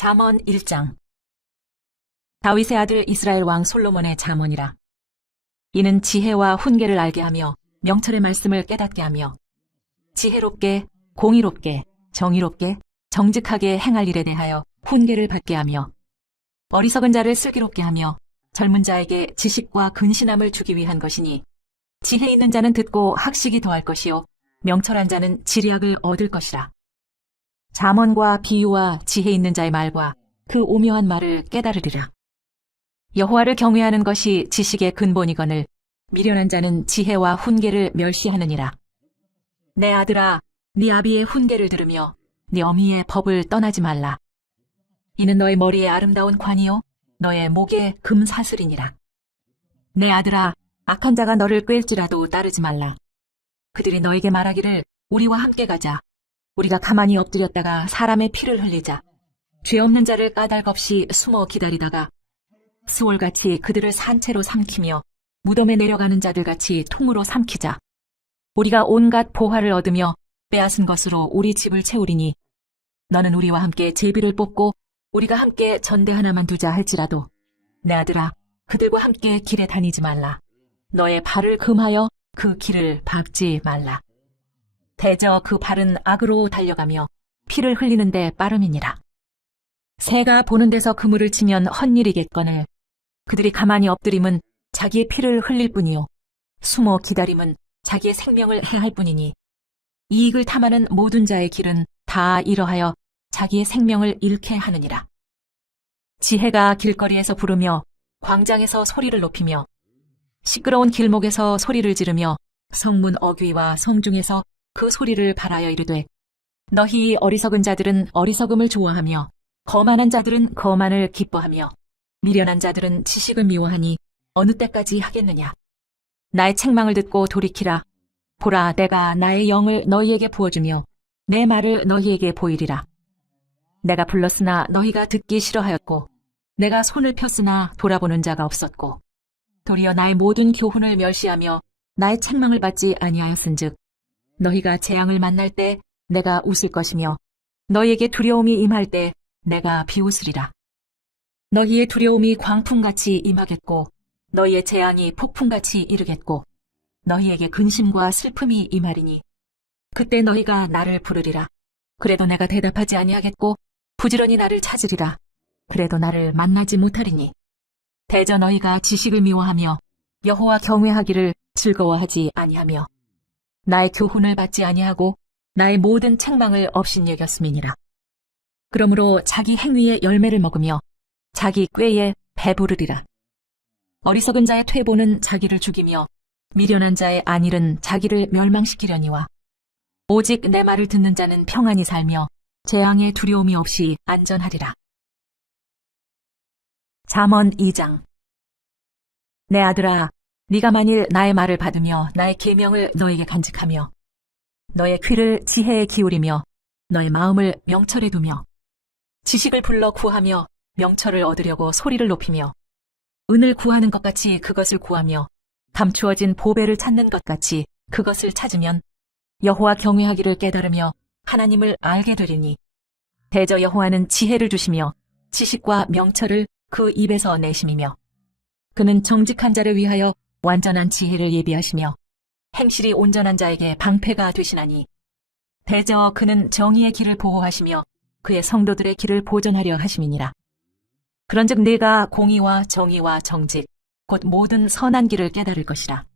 잠언 1장. 다윗의 아들 이스라엘 왕 솔로몬의 잠언이라. 이는 지혜와 훈계를 알게 하며 명철의 말씀을 깨닫게 하며 지혜롭게, 공의롭게, 정의롭게, 정직하게 행할 일에 대하여 훈계를 받게 하며 어리석은 자를 슬기롭게 하며 젊은 자에게 지식과 근신함을 주기 위한 것이니, 지혜 있는 자는 듣고 학식이 더할 것이요 명철한 자는 지략을 얻을 것이라. 잠언과 비유와 지혜 있는 자의 말과 그 오묘한 말을 깨달으리라. 여호와를 경외하는 것이 지식의 근본이거늘 미련한 자는 지혜와 훈계를 멸시하느니라. 내 아들아, 네 아비의 훈계를 들으며 네 어미의 법을 떠나지 말라. 이는 너의 머리에 아름다운 관이요 너의 목에 금사슬이니라. 내 아들아, 악한 자가 너를 꿰일지라도 따르지 말라. 그들이 너에게 말하기를 우리와 함께 가자. 우리가 가만히 엎드렸다가 사람의 피를 흘리자. 죄 없는 자를 까닭없이 숨어 기다리다가 수월같이 그들을 산채로 삼키며 무덤에 내려가는 자들같이 통으로 삼키자. 우리가 온갖 보화를 얻으며 빼앗은 것으로 우리 집을 채우리니, 너는 우리와 함께 제비를 뽑고 우리가 함께 전대 하나만 두자 할지라도 내 아들아, 그들과 함께 길에 다니지 말라. 너의 발을 금하여 그 길을 밟지 말라. 대저 그 발은 악으로 달려가며 피를 흘리는데 빠름이니라. 새가 보는 데서 그물을 치면 헛일이겠거늘 그들이 가만히 엎드림은 자기의 피를 흘릴 뿐이요 숨어 기다림은 자기의 생명을 해할 뿐이니, 이익을 탐하는 모든 자의 길은 다 이러하여 자기의 생명을 잃게 하느니라. 지혜가 길거리에서 부르며 광장에서 소리를 높이며 시끄러운 길목에서 소리를 지르며 성문 어귀와 성중에서 그 소리를 발하여 이르되, 너희 어리석은 자들은 어리석음을 좋아하며 거만한 자들은 거만을 기뻐하며 미련한 자들은 지식을 미워하니 어느 때까지 하겠느냐. 나의 책망을 듣고 돌이키라. 보라, 내가 나의 영을 너희에게 부어주며 내 말을 너희에게 보이리라. 내가 불렀으나 너희가 듣기 싫어하였고 내가 손을 폈으나 돌아보는 자가 없었고, 도리어 나의 모든 교훈을 멸시하며 나의 책망을 받지 아니하였은즉 너희가 재앙을 만날 때 내가 웃을 것이며 너희에게 두려움이 임할 때 내가 비웃으리라. 너희의 두려움이 광풍같이 임하겠고 너희의 재앙이 폭풍같이 이르겠고 너희에게 근심과 슬픔이 임하리니, 그때 너희가 나를 부르리라. 그래도 내가 대답하지 아니하겠고 부지런히 나를 찾으리라. 그래도 나를 만나지 못하리니, 대저 너희가 지식을 미워하며 여호와 경외하기를 즐거워하지 아니하며 나의 교훈을 받지 아니하고 나의 모든 책망을 업신여겼음이니라. 그러므로 자기 행위의 열매를 먹으며 자기 꾀에 배부르리라. 어리석은 자의 퇴보는 자기를 죽이며 미련한 자의 안일은 자기를 멸망시키려니와, 오직 내 말을 듣는 자는 평안히 살며 재앙의 두려움이 없이 안전하리라. 잠언 2장. 내 아들아, 네가 만일 나의 말을 받으며 나의 계명을 너에게 간직하며 너의 귀를 지혜에 기울이며 너의 마음을 명철에 두며 지식을 불러 구하며 명철을 얻으려고 소리를 높이며 은을 구하는 것 같이 그것을 구하며 감추어진 보배를 찾는 것 같이 그것을 찾으면 여호와 경외하기를 깨달으며 하나님을 알게 되리니, 대저 여호와는 지혜를 주시며 지식과 명철을 그 입에서 내심이며 그는 정직한 자를 위하여 완전한 지혜를 예비하시며 행실이 온전한 자에게 방패가 되시나니, 대저 그는 정의의 길을 보호하시며 그의 성도들의 길을 보존하려 하심이니라. 그런즉 네가 공의와 정의와 정직 곧 모든 선한 길을 깨달을 것이라.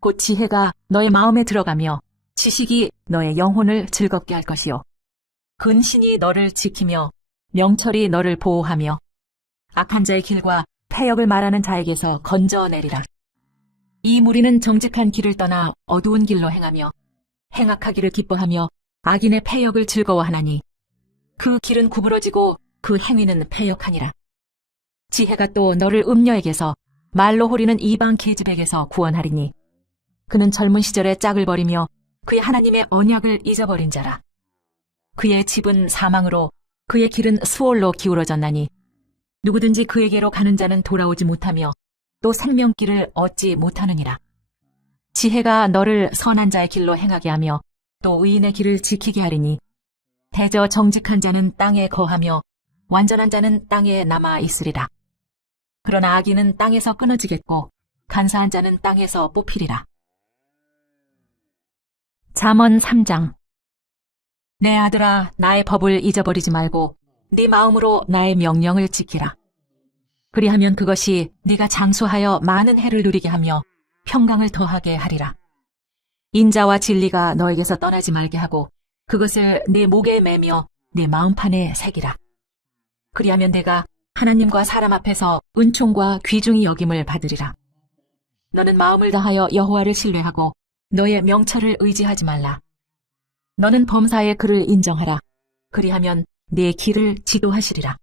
곧 지혜가 너의 마음에 들어가며 지식이 너의 영혼을 즐겁게 할 것이요 근신이 너를 지키며 명철이 너를 보호하며 악한 자의 길과 패역을 말하는 자에게서 건져내리라. 이 무리는 정직한 길을 떠나 어두운 길로 행하며 행악하기를 기뻐하며 악인의 패역을 즐거워하나니, 그 길은 구부러지고 그 행위는 패역하니라. 지혜가 또 너를 음녀에게서 말로 호리는 이방 계집에게서 구원하리니, 그는 젊은 시절에 짝을 버리며 그의 하나님의 언약을 잊어버린 자라. 그의 집은 사망으로 그의 길은 수월로 기울어졌나니, 누구든지 그에게로 가는 자는 돌아오지 못하며 또 생명길을 얻지 못하느니라. 지혜가 너를 선한 자의 길로 행하게 하며 또 의인의 길을 지키게 하리니, 대저 정직한 자는 땅에 거하며 완전한 자는 땅에 남아 있으리라. 그러나 악인은 땅에서 끊어지겠고 간사한 자는 땅에서 뽑히리라. 잠언 3장. 내 아들아, 나의 법을 잊어버리지 말고 네 마음으로 나의 명령을 지키라. 그리하면 그것이 네가 장수하여 많은 해를 누리게 하며 평강을 더하게 하리라. 인자와 진리가 너에게서 떠나지 말게 하고 그것을 네 목에 매며 네 마음판에 새기라. 그리하면 내가 하나님과 사람 앞에서 은총과 귀중히 여김을 받으리라. 너는 마음을 다하여 여호와를 신뢰하고 너의 명철을 의지하지 말라. 너는 범사의 그를 인정하라. 그리하면 네 길을 지도하시리라.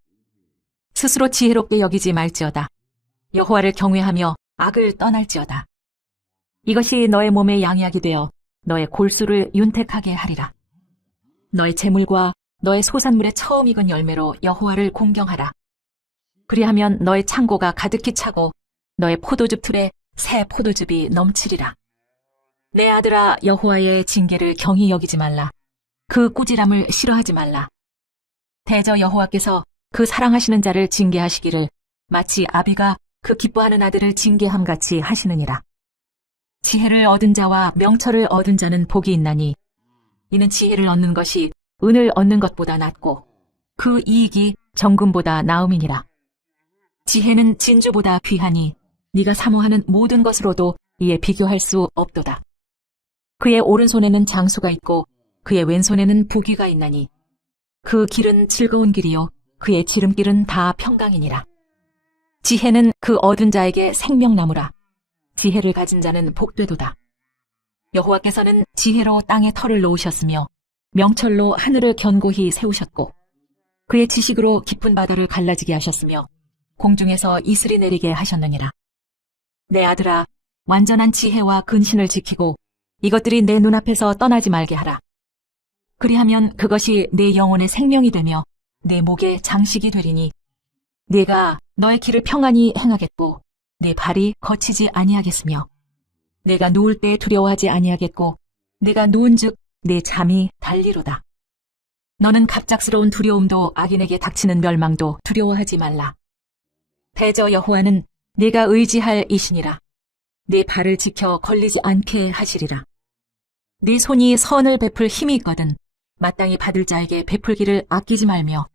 스스로 지혜롭게 여기지 말지어다. 여호와를 경외하며 악을 떠날지어다. 이것이 너의 몸에 양약이 되어 너의 골수를 윤택하게 하리라. 너의 재물과 너의 소산물의 처음 익은 열매로 여호와를 공경하라. 그리하면 너의 창고가 가득히 차고 너의 포도즙 틀에 새 포도즙이 넘치리라. 내 아들아, 여호와의 징계를 경히 여기지 말라. 그 꾸지람을 싫어하지 말라. 대저 여호와께서 그 사랑하시는 자를 징계하시기를 마치 아비가 그 기뻐하는 아들을 징계함같이 하시느니라. 지혜를 얻은 자와 명철을 얻은 자는 복이 있나니 이는 지혜를 얻는 것이 은을 얻는 것보다 낫고 그 이익이 정금보다 나음이니라. 지혜는 진주보다 귀하니 네가 사모하는 모든 것으로도 이에 비교할 수 없도다. 그의 오른손에는 장수가 있고 그의 왼손에는 부귀가 있나니 그 길은 즐거운 길이요 그의 지름길은 다 평강이니라. 지혜는 그 얻은 자에게 생명나무라. 지혜를 가진 자는 복되도다. 여호와께서는 지혜로 땅에 터를 놓으셨으며 명철로 하늘을 견고히 세우셨고 그의 지식으로 깊은 바다를 갈라지게 하셨으며 공중에서 이슬이 내리게 하셨느니라. 내 아들아, 완전한 지혜와 근신을 지키고 이것들이 내 눈앞에서 떠나지 말게 하라. 그리하면 그것이 내 영혼의 생명이 되며 내 목의 장식이 되리니 네가 너의 길을 평안히 행하겠고 네 발이 거치지 아니하겠으며 내가 누울 때 두려워하지 아니하겠고 내가 누운즉 내 잠이 달리로다. 너는 갑작스러운 두려움도 악인에게 닥치는 멸망도 두려워하지 말라. 대저 여호와는 네가 의지할 이신이라. 네 발을 지켜 걸리지 않게 하시리라. 네 손이 선을 베풀 힘이 있거든 마땅히 받을 자에게 베풀기를 아끼지 말며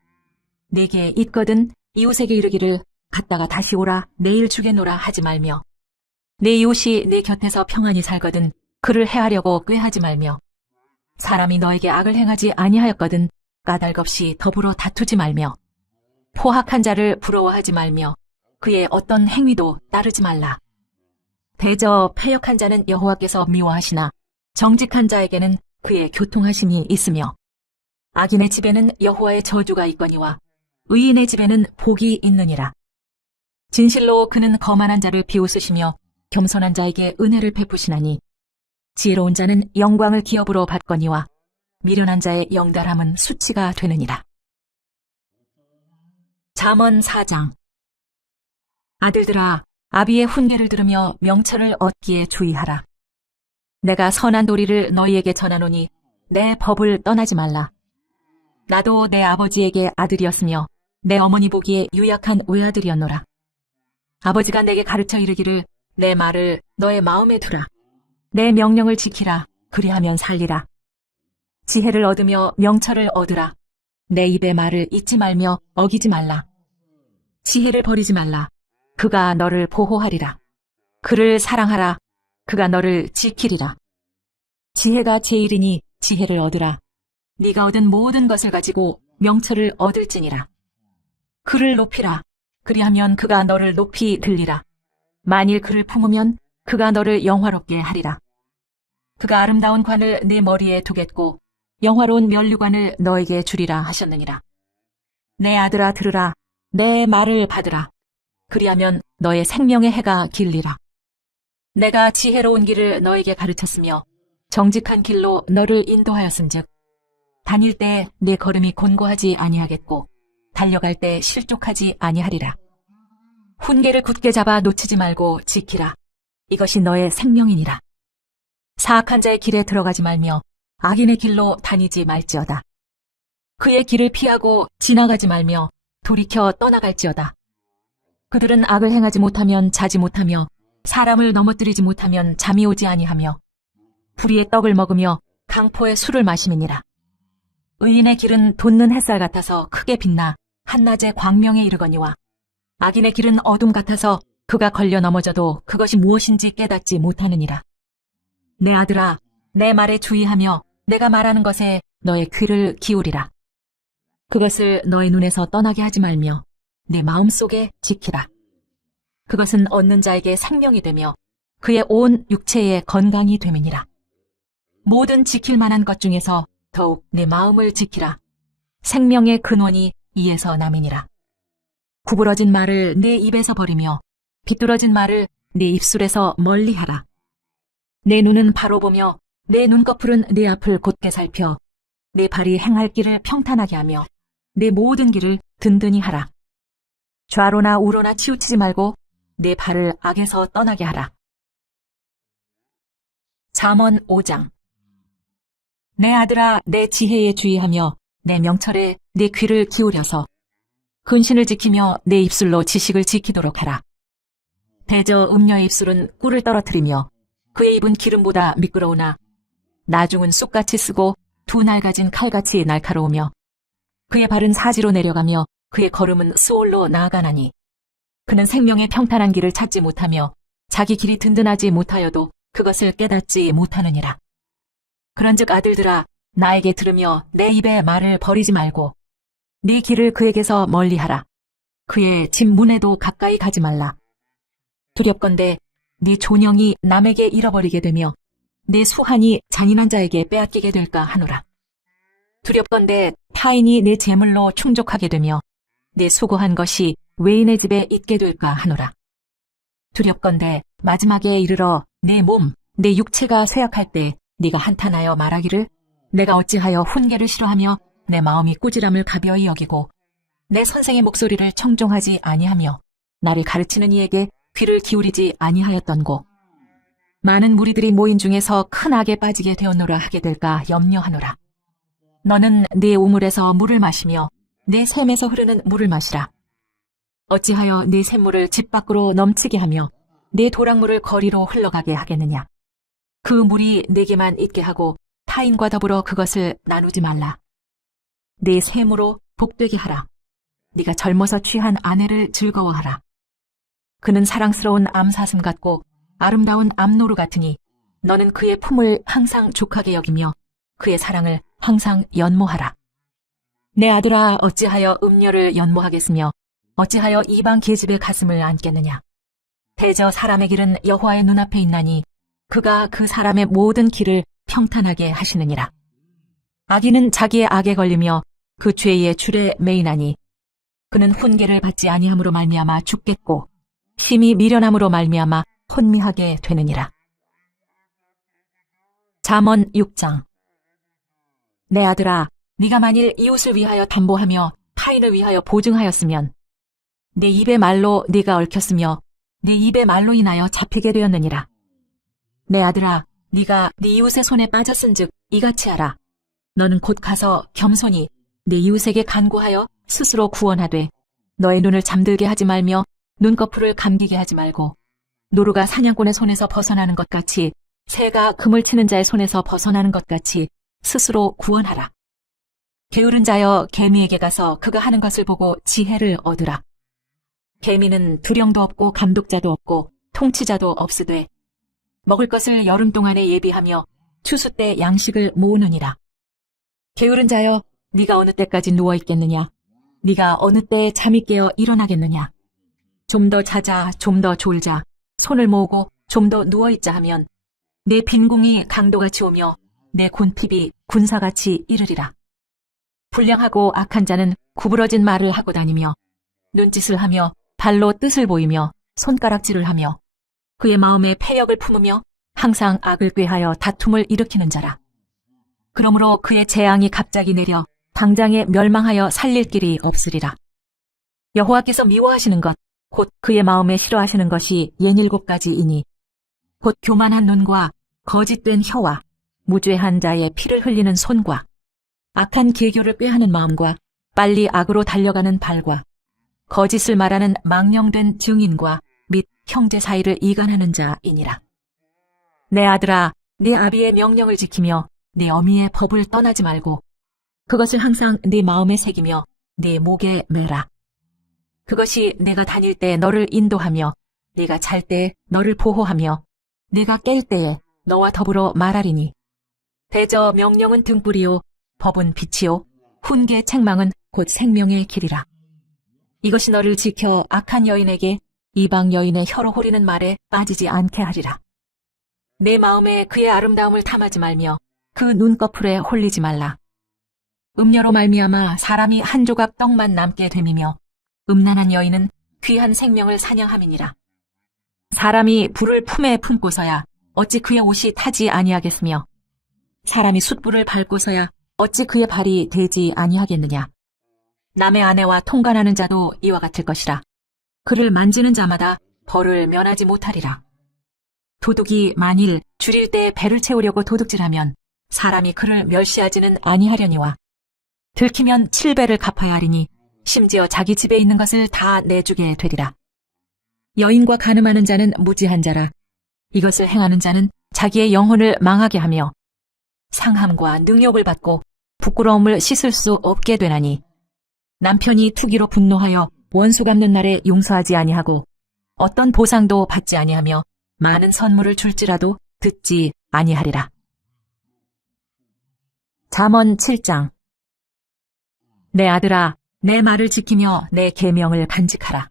내게 있거든 이웃에게 이르기를 갔다가 다시 오라 내일 주겠노라 하지 말며 내 이웃이 내 곁에서 평안히 살거든 그를 해하려고 꾀하지 말며 사람이 너에게 악을 행하지 아니하였거든 까닭없이 더불어 다투지 말며 포학한 자를 부러워하지 말며 그의 어떤 행위도 따르지 말라. 대저 패역한 자는 여호와께서 미워하시나 정직한 자에게는 그의 교통하심이 있으며 악인의 집에는 여호와의 저주가 있거니와 의인의 집에는 복이 있느니라. 진실로 그는 거만한 자를 비웃으시며 겸손한 자에게 은혜를 베푸시나니 지혜로운 자는 영광을 기업으로 받거니와 미련한 자의 영달함은 수치가 되느니라. 잠언 4장. 아들들아, 아비의 훈계를 들으며 명철을 얻기에 주의하라. 내가 선한 도리를 너희에게 전하노니 내 법을 떠나지 말라. 나도 내 아버지에게 아들이었으며 내 어머니 보기에 유약한 외아들이었노라. 아버지가 내게 가르쳐 이르기를 내 말을 너의 마음에 두라. 내 명령을 지키라. 그리하면 살리라. 지혜를 얻으며 명철을 얻으라. 내 입의 말을 잊지 말며 어기지 말라. 지혜를 버리지 말라. 그가 너를 보호하리라. 그를 사랑하라. 그가 너를 지키리라. 지혜가 제일이니 지혜를 얻으라. 네가 얻은 모든 것을 가지고 명철을 얻을지니라. 그를 높이라. 그리하면 그가 너를 높이 들리라. 만일 그를 품으면 그가 너를 영화롭게 하리라. 그가 아름다운 관을 네 머리에 두겠고 영화로운 면류관을 너에게 주리라 하셨느니라. 내 아들아 들으라. 내 말을 받으라. 그리하면 너의 생명의 해가 길리라. 내가 지혜로운 길을 너에게 가르쳤으며 정직한 길로 너를 인도하였은즉 다닐 때 네 걸음이 곤고하지 아니하겠고 달려갈 때 실족하지 아니하리라. 훈계를 굳게 잡아 놓치지 말고 지키라. 이것이 너의 생명이니라. 사악한 자의 길에 들어가지 말며 악인의 길로 다니지 말지어다. 그의 길을 피하고 지나가지 말며 돌이켜 떠나갈지어다. 그들은 악을 행하지 못하면 자지 못하며 사람을 넘어뜨리지 못하면 잠이 오지 아니하며 불의의 떡을 먹으며 강포의 술을 마심이니라. 의인의 길은 돋는 햇살 같아서 크게 빛나 한낮의 광명에 이르거니와 악인의 길은 어둠 같아서 그가 걸려 넘어져도 그것이 무엇인지 깨닫지 못하느니라. 내 아들아, 내 말에 주의하며 내가 말하는 것에 너의 귀를 기울이라. 그것을 너의 눈에서 떠나게 하지 말며 내 마음속에 지키라. 그것은 얻는 자에게 생명이 되며 그의 온 육체에 건강이 됨이니라. 모든 지킬 만한 것 중에서 더욱 내 마음을 지키라. 생명의 근원이 이에서 남이니라. 구부러진 말을 내 입에서 버리며 비뚤어진 말을 내 입술에서 멀리하라. 내 눈은 바로 보며 내 눈꺼풀은 내 앞을 곧게 살펴 내 발이 행할 길을 평탄하게 하며 내 모든 길을 든든히 하라. 좌로나 우로나 치우치지 말고 내 발을 악에서 떠나게 하라. 잠언 5장. 내 아들아, 내 지혜에 주의하며 내 명철에 내 귀를 기울여서 근신을 지키며 내 입술로 지식을 지키도록 하라. 대저 음녀의 입술은 꿀을 떨어뜨리며 그의 입은 기름보다 미끄러우나 나중은 쑥같이 쓰고 두 날 가진 칼같이 날카로우며 그의 발은 사지로 내려가며 그의 걸음은 수올로 나아가나니 그는 생명의 평탄한 길을 찾지 못하며 자기 길이 든든하지 못하여도 그것을 깨닫지 못하느니라. 그런즉 아들들아, 나에게 들으며 내 입의 말을 버리지 말고 네 길을 그에게서 멀리하라. 그의 집 문에도 가까이 가지 말라. 두렵건대 네 존영이 남에게 잃어버리게 되며 내 수한이 잔인한 자에게 빼앗기게 될까 하노라. 두렵건대 타인이 내 재물로 충족하게 되며 내 수고한 것이 외인의 집에 있게 될까 하노라. 두렵건대 마지막에 이르러 내 몸, 내 육체가 쇠약할 때 네가 한탄하여 말하기를 내가 어찌하여 훈계를 싫어하며 내 마음이 꾸지람을 가벼이 여기고 내 선생의 목소리를 청종하지 아니하며 나를 가르치는 이에게 귀를 기울이지 아니하였던고. 많은 무리들이 모인 중에서 큰 악에 빠지게 되었노라 하게 될까 염려하노라. 너는 네 우물에서 물을 마시며 내 샘에서 흐르는 물을 마시라. 어찌하여 네 샘물을 집 밖으로 넘치게 하며 네 도랑물을 거리로 흘러가게 하겠느냐. 그 물이 네게만 있게 하고 타인과 더불어 그것을 나누지 말라. 네 샘으로 복되게 하라. 네가 젊어서 취한 아내를 즐거워하라. 그는 사랑스러운 암사슴 같고 아름다운 암노루 같으니 너는 그의 품을 항상 족하게 여기며 그의 사랑을 항상 연모하라. 내 아들아, 어찌하여 음녀를 연모하겠으며 어찌하여 이방 계집의 가슴을 안겠느냐. 대저 사람의 길은 여호와의 눈앞에 있나니 그가 그 사람의 모든 길을 평탄하게 하시느니라. 악인은 자기의 악에 걸리며 그 죄의 줄에 매이나니 그는 훈계를 받지 아니함으로 말미암아 죽겠고 심히 미련함으로 말미암아 혼미하게 되느니라. 잠언 6장. 내 아들아, 네가 만일 이웃을 위하여 담보하며 타인을 위하여 보증하였으면 내 입의 말로 네가 얽혔으며 내 입의 말로 인하여 잡히게 되었느니라. 내 아들아, 네가 네 이웃의 손에 빠졌은즉 이같이 하라. 너는 곧 가서 겸손히 내 이웃에게 간구하여 스스로 구원하되 너의 눈을 잠들게 하지 말며 눈꺼풀을 감기게 하지 말고 노루가 사냥꾼의 손에서 벗어나는 것 같이 새가 금을 치는 자의 손에서 벗어나는 것 같이 스스로 구원하라. 게으른 자여 개미에게 가서 그가 하는 것을 보고 지혜를 얻으라. 개미는 두령도 없고 감독자도 없고 통치자도 없으되 먹을 것을 여름 동안에 예비하며 추수 때 양식을 모으느니라. 게으른 자여, 네가 어느 때까지 누워 있겠느냐? 네가 어느 때에 잠이 깨어 일어나겠느냐? 좀 더 자자, 좀 더 졸자, 손을 모으고 좀 더 누워 있자 하면 내 빈궁이 강도같이 오며 내 군핍이 군사같이 이르리라. 불량하고 악한 자는 구부러진 말을 하고 다니며 눈짓을 하며 발로 뜻을 보이며 손가락질을 하며 그의 마음에 패역을 품으며 항상 악을 꾀하여 다툼을 일으키는 자라. 그러므로 그의 재앙이 갑자기 내려 당장에 멸망하여 살릴 길이 없으리라. 여호와께서 미워하시는 것, 곧 그의 마음에 싫어하시는 것이 67가지이니 곧 교만한 눈과 거짓된 혀와 무죄한 자의 피를 흘리는 손과 악한 계교를 꾀하는 마음과 빨리 악으로 달려가는 발과 거짓을 말하는 망령된 증인과 및 형제 사이를 이간하는 자이니라. 내 아들아, 네 아비의 명령을 지키며 네 어미의 법을 떠나지 말고 그것을 항상 네 마음에 새기며 네 목에 매라. 그것이 내가 다닐 때 너를 인도하며 네가 잘 때 너를 보호하며 네가 깰 때에 너와 더불어 말하리니 대저 명령은 등불이요 법은 빛이요 훈계 책망은 곧 생명의 길이라. 이것이 너를 지켜 악한 여인에게 이방 여인의 혀로 호리는 말에 빠지지 않게 하리라. 내 마음에 그의 아름다움을 탐하지 말며 그 눈꺼풀에 홀리지 말라. 음녀로 말미암아 사람이 한 조각 떡만 남게 됨이며 음란한 여인은 귀한 생명을 사냥함이니라. 사람이 불을 품에 품고서야 어찌 그의 옷이 타지 아니하겠으며 사람이 숯불을 밟고서야 어찌 그의 발이 되지 아니하겠느냐. 남의 아내와 통간하는 자도 이와 같을 것이라. 그를 만지는 자마다 벌을 면하지 못하리라. 도둑이 만일 줄일 때 배를 채우려고 도둑질하면 사람이 그를 멸시하지는 아니하려니와 들키면 7배를 갚아야 하리니 심지어 자기 집에 있는 것을 다 내주게 되리라. 여인과 간음하는 자는 무지한 자라. 이것을 행하는 자는 자기의 영혼을 망하게 하며 상함과 능욕을 받고 부끄러움을 씻을 수 없게 되나니 남편이 투기로 분노하여 원수 갚는 날에 용서하지 아니하고 어떤 보상도 받지 아니하며 많은 선물을 줄지라도 듣지 아니하리라. 잠언 7장. 내 아들아, 내 말을 지키며 내 계명을 간직하라.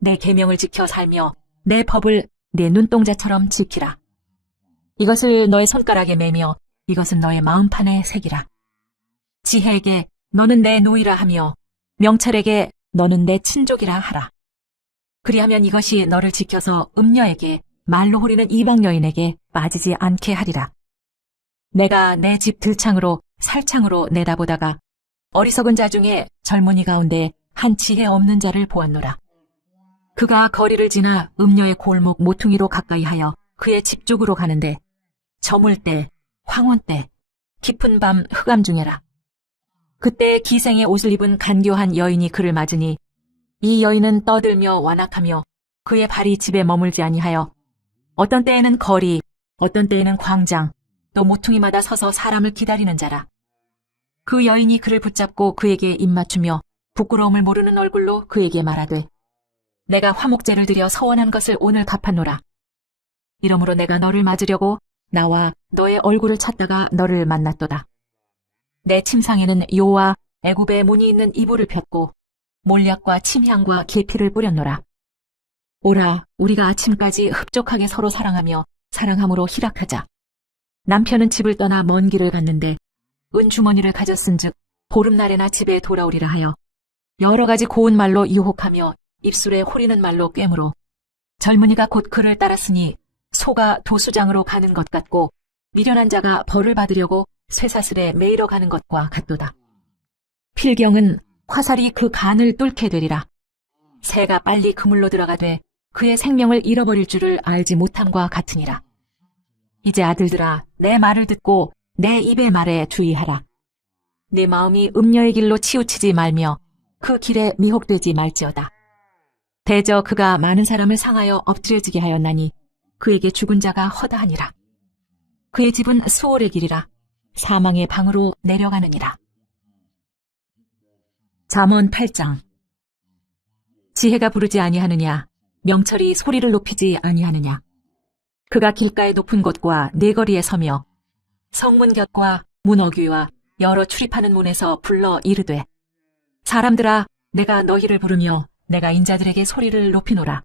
내 계명을 지켜 살며 내 법을 내 눈동자처럼 지키라. 이것을 너의 손가락에 매며 이것은 너의 마음판에 새기라. 지혜에게 너는 내 노이라 하며 명철에게 너는 내 친족이라 하라. 그리하면 이것이 너를 지켜서 음녀에게 말로 호리는 이방 여인에게 빠지지 않게 하리라. 내가 내 집 들창으로 살창으로 내다보다가 어리석은 자 중에 젊은이 가운데 한 지혜 없는 자를 보았노라. 그가 거리를 지나 음녀의 골목 모퉁이로 가까이 하여 그의 집 쪽으로 가는데 저물 때, 황혼 때, 깊은 밤 흑암 중에라. 그때 기생의 옷을 입은 간교한 여인이 그를 맞으니 이 여인은 떠들며 완악하며 그의 발이 집에 머물지 아니하여 어떤 때에는 거리, 어떤 때에는 광장, 또 모퉁이마다 서서 사람을 기다리는 자라. 그 여인이 그를 붙잡고 그에게 입맞추며 부끄러움을 모르는 얼굴로 그에게 말하되 내가 화목제를 드려 서원한 것을 오늘 갚았노라. 이러므로 내가 너를 맞으려고 나와 너의 얼굴을 찾다가 너를 만났도다. 내 침상에는 요와 애굽의 문이 있는 이불을 폈고 몰약과 침향과 계피를 뿌렸노라. 오라, 우리가 아침까지 흡족하게 서로 사랑하며 사랑함으로 희락하자. 남편은 집을 떠나 먼 길을 갔는데 은주머니를 가졌은즉 보름날에나 집에 돌아오리라 하여 여러 가지 고운 말로 유혹하며 입술에 호리는 말로 꿰므로 젊은이가 곧 그를 따랐으니 소가 도수장으로 가는 것 같고 미련한 자가 벌을 받으려고 쇠사슬에 매이러 가는 것과 같도다. 필경은 화살이 그 간을 뚫게 되리라. 새가 빨리 그물로 들어가되 그의 생명을 잃어버릴 줄을 알지 못함과 같으니라. 이제 아들들아, 내 말을 듣고 내 입의 말에 주의하라. 내 마음이 음녀의 길로 치우치지 말며 그 길에 미혹되지 말지어다. 대저 그가 많은 사람을 상하여 엎드려지게 하였나니 그에게 죽은 자가 허다하니라. 그의 집은 수월의 길이라 사망의 방으로 내려가느니라. 잠언 8장. 지혜가 부르지 아니하느냐, 명철이 소리를 높이지 아니하느냐. 그가 길가의 높은 곳과 네거리에 서며 성문 곁과 문 어귀와 여러 출입하는 문에서 불러 이르되 사람들아, 내가 너희를 부르며 내가 인자들에게 소리를 높이노라.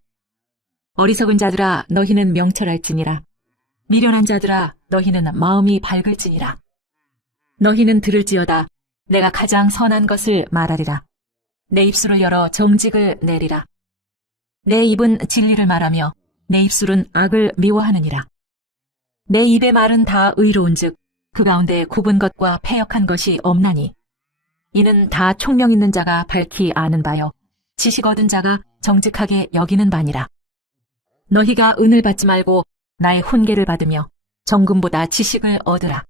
어리석은 자들아, 너희는 명철할지니라. 미련한 자들아, 너희는 마음이 밝을지니라. 너희는 들을지어다. 내가 가장 선한 것을 말하리라. 내 입술을 열어 정직을 내리라. 내 입은 진리를 말하며 내 입술은 악을 미워하느니라. 내 입의 말은 다 의로운즉 그 가운데 굽은 것과 패역한 것이 없나니 이는 다 총명 있는 자가 밝히 아는 바요 지식 얻은 자가 정직하게 여기는 바니라. 너희가 은을 받지 말고 나의 훈계를 받으며 정금보다 지식을 얻으라.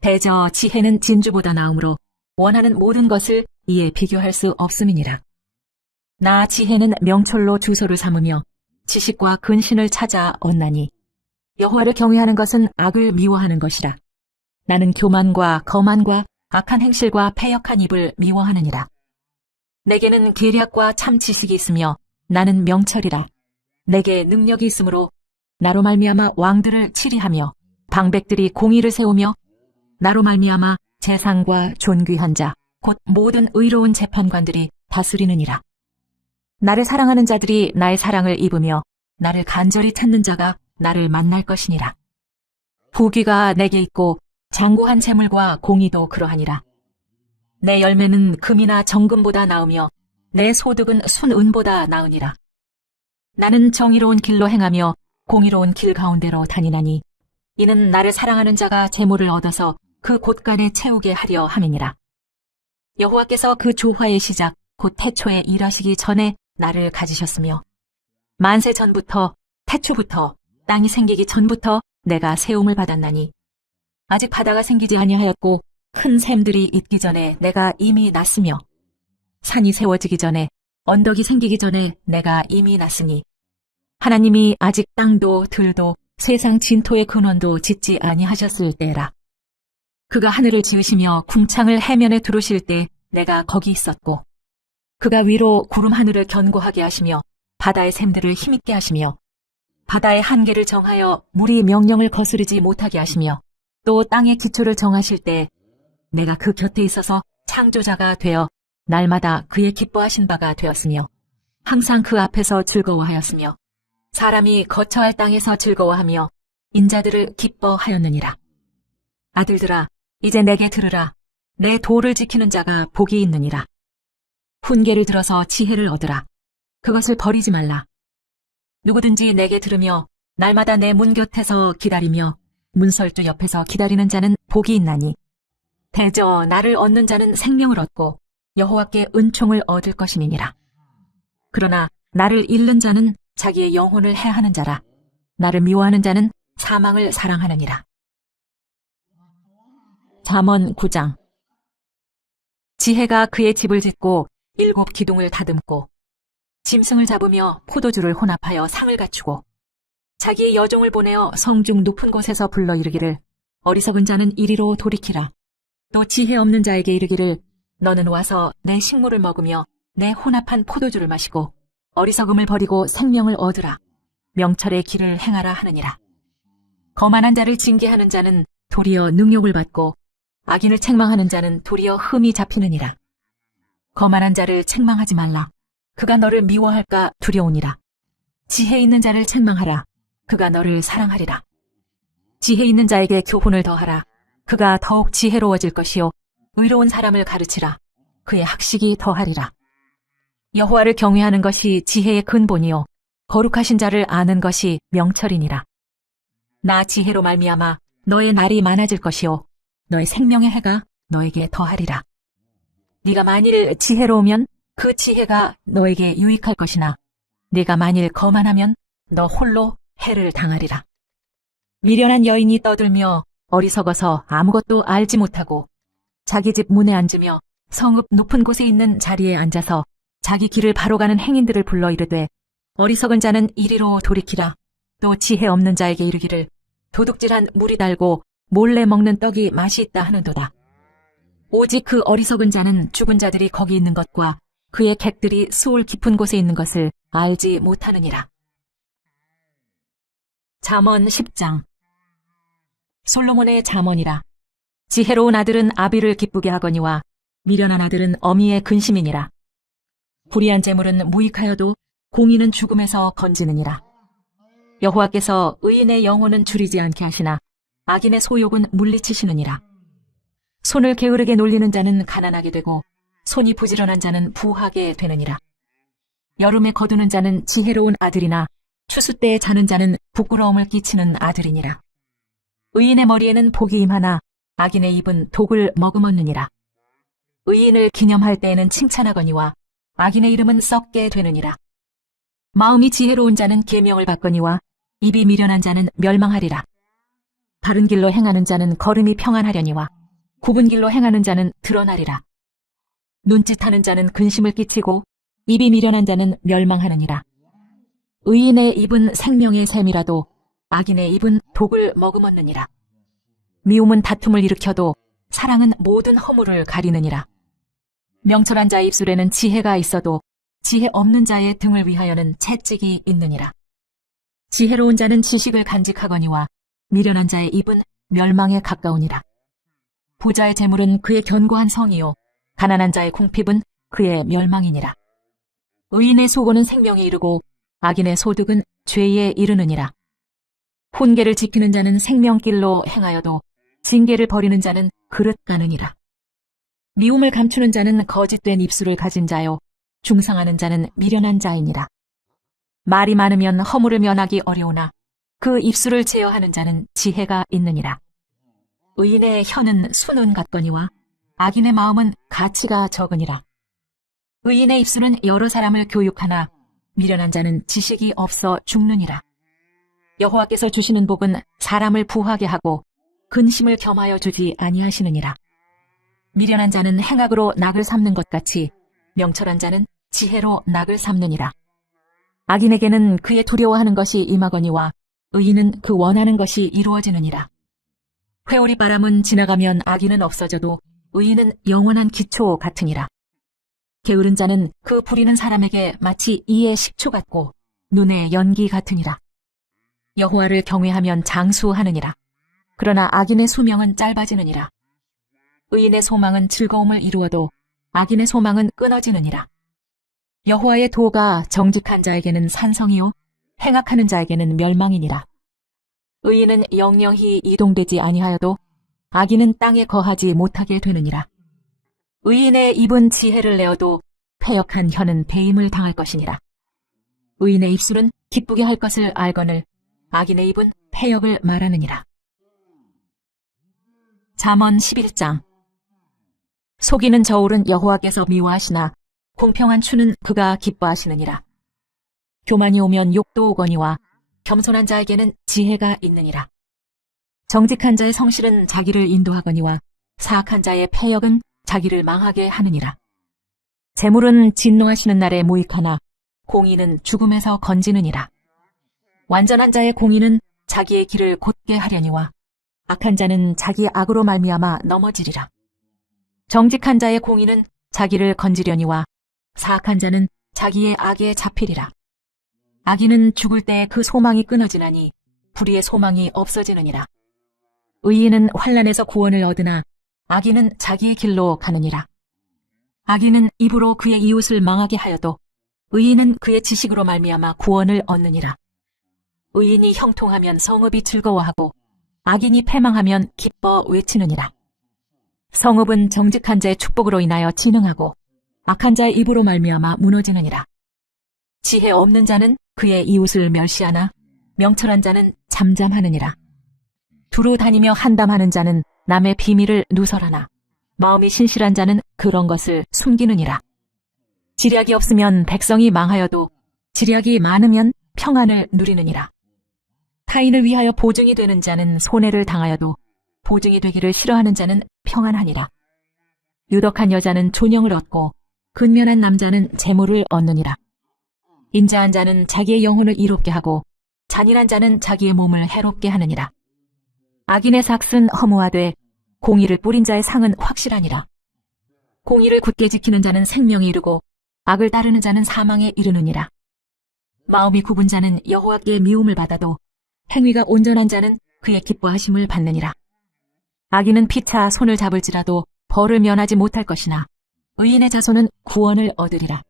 대저 지혜는 진주보다 나으므로 원하는 모든 것을 이에 비교할 수 없음이니라. 나 지혜는 명철로 주소를 삼으며 지식과 근신을 찾아 얻나니 여호와를 경외하는 것은 악을 미워하는 것이라. 나는 교만과 거만과 악한 행실과 패역한 입을 미워하느니라. 내게는 계략과 참 지식이 있으며 나는 명철이라. 내게 능력이 있으므로 나로 말미암아 왕들을 치리하며 방백들이 공의를 세우며 나로 말미암아 재상과 존귀한 자 곧 모든 의로운 재판관들이 다스리느니라. 나를 사랑하는 자들이 나의 사랑을 입으며 나를 간절히 찾는 자가 나를 만날 것이니라. 부귀가 내게 있고 장구한 재물과 공의도 그러하니라. 내 열매는 금이나 정금보다 나으며 내 소득은 순은보다 나으니라. 나는 정의로운 길로 행하며 공의로운 길 가운데로 다니나니 이는 나를 사랑하는 자가 재물을 얻어서 그 곳간에 채우게 하려 함이니라. 여호와께서 그 조화의 시작 곧 태초에 일하시기 전에 나를 가지셨으며 만세 전부터 태초부터 땅이 생기기 전부터 내가 세움을 받았나니 아직 바다가 생기지 아니하였고 큰 샘들이 있기 전에 내가 이미 났으며 산이 세워지기 전에 언덕이 생기기 전에 내가 이미 났으니 하나님이 아직 땅도 들도 세상 진토의 근원도 짓지 아니하셨을 때라. 그가 하늘을 지으시며 궁창을 해면에 두르실 때 내가 거기 있었고 그가 위로 구름 하늘을 견고하게 하시며 바다의 샘들을 힘있게 하시며 바다의 한계를 정하여 물이 명령을 거스르지 못하게 하시며 또 땅의 기초를 정하실 때 내가 그 곁에 있어서 창조자가 되어 날마다 그의 기뻐하신 바가 되었으며 항상 그 앞에서 즐거워하였으며 사람이 거처할 땅에서 즐거워하며 인자들을 기뻐하였느니라. 아들들아, 이제 내게 들으라. 내 도를 지키는 자가 복이 있느니라. 훈계를 들어서 지혜를 얻으라. 그것을 버리지 말라. 누구든지 내게 들으며 날마다 내 문 곁에서 기다리며 문설주 옆에서 기다리는 자는 복이 있나니 대저 나를 얻는 자는 생명을 얻고 여호와께 은총을 얻을 것임이니라. 그러나 나를 잃는 자는 자기의 영혼을 해하는 자라. 나를 미워하는 자는 사망을 사랑하느니라. 잠언 9장. 지혜가 그의 집을 짓고 7 기둥을 다듬고 짐승을 잡으며 포도주를 혼합하여 상을 갖추고 자기의 여종을 보내어 성중 높은 곳에서 불러 이르기를 어리석은 자는 이리로 돌이키라. 또 지혜 없는 자에게 이르기를 너는 와서 내 식물을 먹으며 내 혼합한 포도주를 마시고 어리석음을 버리고 생명을 얻으라. 명철의 길을 행하라 하느니라. 거만한 자를 징계하는 자는 도리어 능욕을 받고 악인을 책망하는 자는 도리어 흠이 잡히느니라. 거만한 자를 책망하지 말라. 그가 너를 미워할까 두려우니라. 지혜 있는 자를 책망하라. 그가 너를 사랑하리라. 지혜 있는 자에게 교훈을 더하라. 그가 더욱 지혜로워질 것이요 의로운 사람을 가르치라. 그의 학식이 더하리라. 여호와를 경외하는 것이 지혜의 근본이요 거룩하신 자를 아는 것이 명철이니라. 나 지혜로 말미암아 너의 날이 많아질 것이요 너의 생명의 해가 너에게 더하리라. 네가 만일 지혜로우면 그 지혜가 너에게 유익할 것이나 네가 만일 거만하면 너 홀로 해를 당하리라. 미련한 여인이 떠들며 어리석어서 아무것도 알지 못하고 자기 집 문에 앉으며 성읍 높은 곳에 있는 자리에 앉아서 자기 길을 바로 가는 행인들을 불러 이르되 어리석은 자는 이리로 돌이키라. 또 지혜 없는 자에게 이르기를 도둑질한 물이 달고 몰래 먹는 떡이 맛이 있다 하는도다. 오직 그 어리석은 자는 죽은 자들이 거기 있는 것과 그의 객들이 수울 깊은 곳에 있는 것을 알지 못하느니라. 잠언 10장. 솔로몬의 잠언이라. 지혜로운 아들은 아비를 기쁘게 하거니와 미련한 아들은 어미의 근심이니라. 불의한 재물은 무익하여도 공의는 죽음에서 건지느니라. 여호와께서 의인의 영혼은 줄이지 않게 하시나 악인의 소욕은 물리치시느니라. 손을 게으르게 놀리는 자는 가난하게 되고 손이 부지런한 자는 부하게 되느니라. 여름에 거두는 자는 지혜로운 아들이나 추수 때에 자는 자는 부끄러움을 끼치는 아들이니라. 의인의 머리에는 복이 임하나 악인의 입은 독을 머금었느니라. 의인을 기념할 때에는 칭찬하거니와 악인의 이름은 썩게 되느니라. 마음이 지혜로운 자는 계명을 받거니와 입이 미련한 자는 멸망하리라. 바른 길로 행하는 자는 걸음이 평안하려니와 굽은 길로 행하는 자는 드러나리라. 눈짓하는 자는 근심을 끼치고 입이 미련한 자는 멸망하느니라. 의인의 입은 생명의 샘이라도 악인의 입은 독을 머금었느니라. 미움은 다툼을 일으켜도 사랑은 모든 허물을 가리느니라. 명철한 자의 입술에는 지혜가 있어도 지혜 없는 자의 등을 위하여는 채찍이 있느니라. 지혜로운 자는 지식을 간직하거니와 미련한 자의 입은 멸망에 가까우니라. 부자의 재물은 그의 견고한 성이요 가난한 자의 궁핍은 그의 멸망이니라. 의인의 소고는 생명에 이르고 악인의 소득은 죄에 이르느니라. 훈계를 지키는 자는 생명길로 행하여도 징계를 버리는 자는 그릇 가느니라. 미움을 감추는 자는 거짓된 입술을 가진 자요 중상하는 자는 미련한 자이니라. 말이 많으면 허물을 면하기 어려우나 그 입술을 제어하는 자는 지혜가 있느니라. 의인의 혀는 순은 같거니와 악인의 마음은 가치가 적으니라. 의인의 입술은 여러 사람을 교육하나 미련한 자는 지식이 없어 죽느니라. 여호와께서 주시는 복은 사람을 부하게 하고 근심을 겸하여 주지 아니하시느니라. 미련한 자는 행악으로 낙을 삼는 것 같이 명철한 자는 지혜로 낙을 삼느니라. 악인에게는 그의 두려워하는 것이 임하거니와 의인은 그 원하는 것이 이루어지느니라. 회오리 바람은 지나가면 악인은 없어져도 의인은 영원한 기초 같으니라. 게으른 자는 그 부리는 사람에게 마치 이의 식초 같고 눈의 연기 같으니라. 여호와를 경외하면 장수하느니라. 그러나 악인의 수명은 짧아지느니라. 의인의 소망은 즐거움을 이루어도 악인의 소망은 끊어지느니라. 여호와의 도가 정직한 자에게는 산성이요 행악하는 자에게는 멸망이니라. 의인은 영영히 이동되지 아니하여도 악인은 땅에 거하지 못하게 되느니라. 의인의 입은 지혜를 내어도 패역한 혀는 배임을 당할 것이니라. 의인의 입술은 기쁘게 할 것을 알거늘 악인의 입은 패역을 말하느니라. 잠언 11장. 속이는 저울은 여호와께서 미워하시나 공평한 추는 그가 기뻐하시느니라. 교만이 오면 욕도 오거니와 겸손한 자에게는 지혜가 있느니라. 정직한 자의 성실은 자기를 인도하거니와 사악한 자의 패역은 자기를 망하게 하느니라. 재물은 진노하시는 날에 무익하나 공의는 죽음에서 건지느니라. 완전한 자의 공의는 자기의 길을 곧게 하려니와 악한 자는 자기 악으로 말미암아 넘어지리라. 정직한 자의 공의는 자기를 건지려니와 사악한 자는 자기의 악에 잡히리라. 악인은 죽을 때 그 소망이 끊어지나니 불의의 소망이 없어지느니라. 의인은 환난에서 구원을 얻으나 악인은 자기의 길로 가느니라. 악인은 입으로 그의 이웃을 망하게 하여도 의인은 그의 지식으로 말미암아 구원을 얻느니라. 의인이 형통하면 성읍이 즐거워하고 악인이 패망하면 기뻐 외치느니라. 성읍은 정직한 자의 축복으로 인하여 진흥하고 악한 자의 입으로 말미암아 무너지느니라. 지혜 없는 자는 그의 이웃을 멸시하나 명철한 자는 잠잠하느니라. 두루 다니며 한담하는 자는 남의 비밀을 누설하나 마음이 신실한 자는 그런 것을 숨기느니라. 지략이 없으면 백성이 망하여도 지략이 많으면 평안을 누리느니라. 타인을 위하여 보증이 되는 자는 손해를 당하여도 보증이 되기를 싫어하는 자는 평안하니라. 유덕한 여자는 존영을 얻고 근면한 남자는 재물을 얻느니라. 인자한 자는 자기의 영혼을 이롭게 하고 잔인한 자는 자기의 몸을 해롭게 하느니라. 악인의 삭은 허무하되 공의를 뿌린 자의 상은 확실하니라. 공의를 굳게 지키는 자는 생명에 이르고 악을 따르는 자는 사망에 이르느니라. 마음이 굽은 자는 여호와께 미움을 받아도 행위가 온전한 자는 그의 기뻐하심을 받느니라. 악인은 피차 손을 잡을지라도 벌을 면하지 못할 것이나 의인의 자손은 구원을 얻으리라.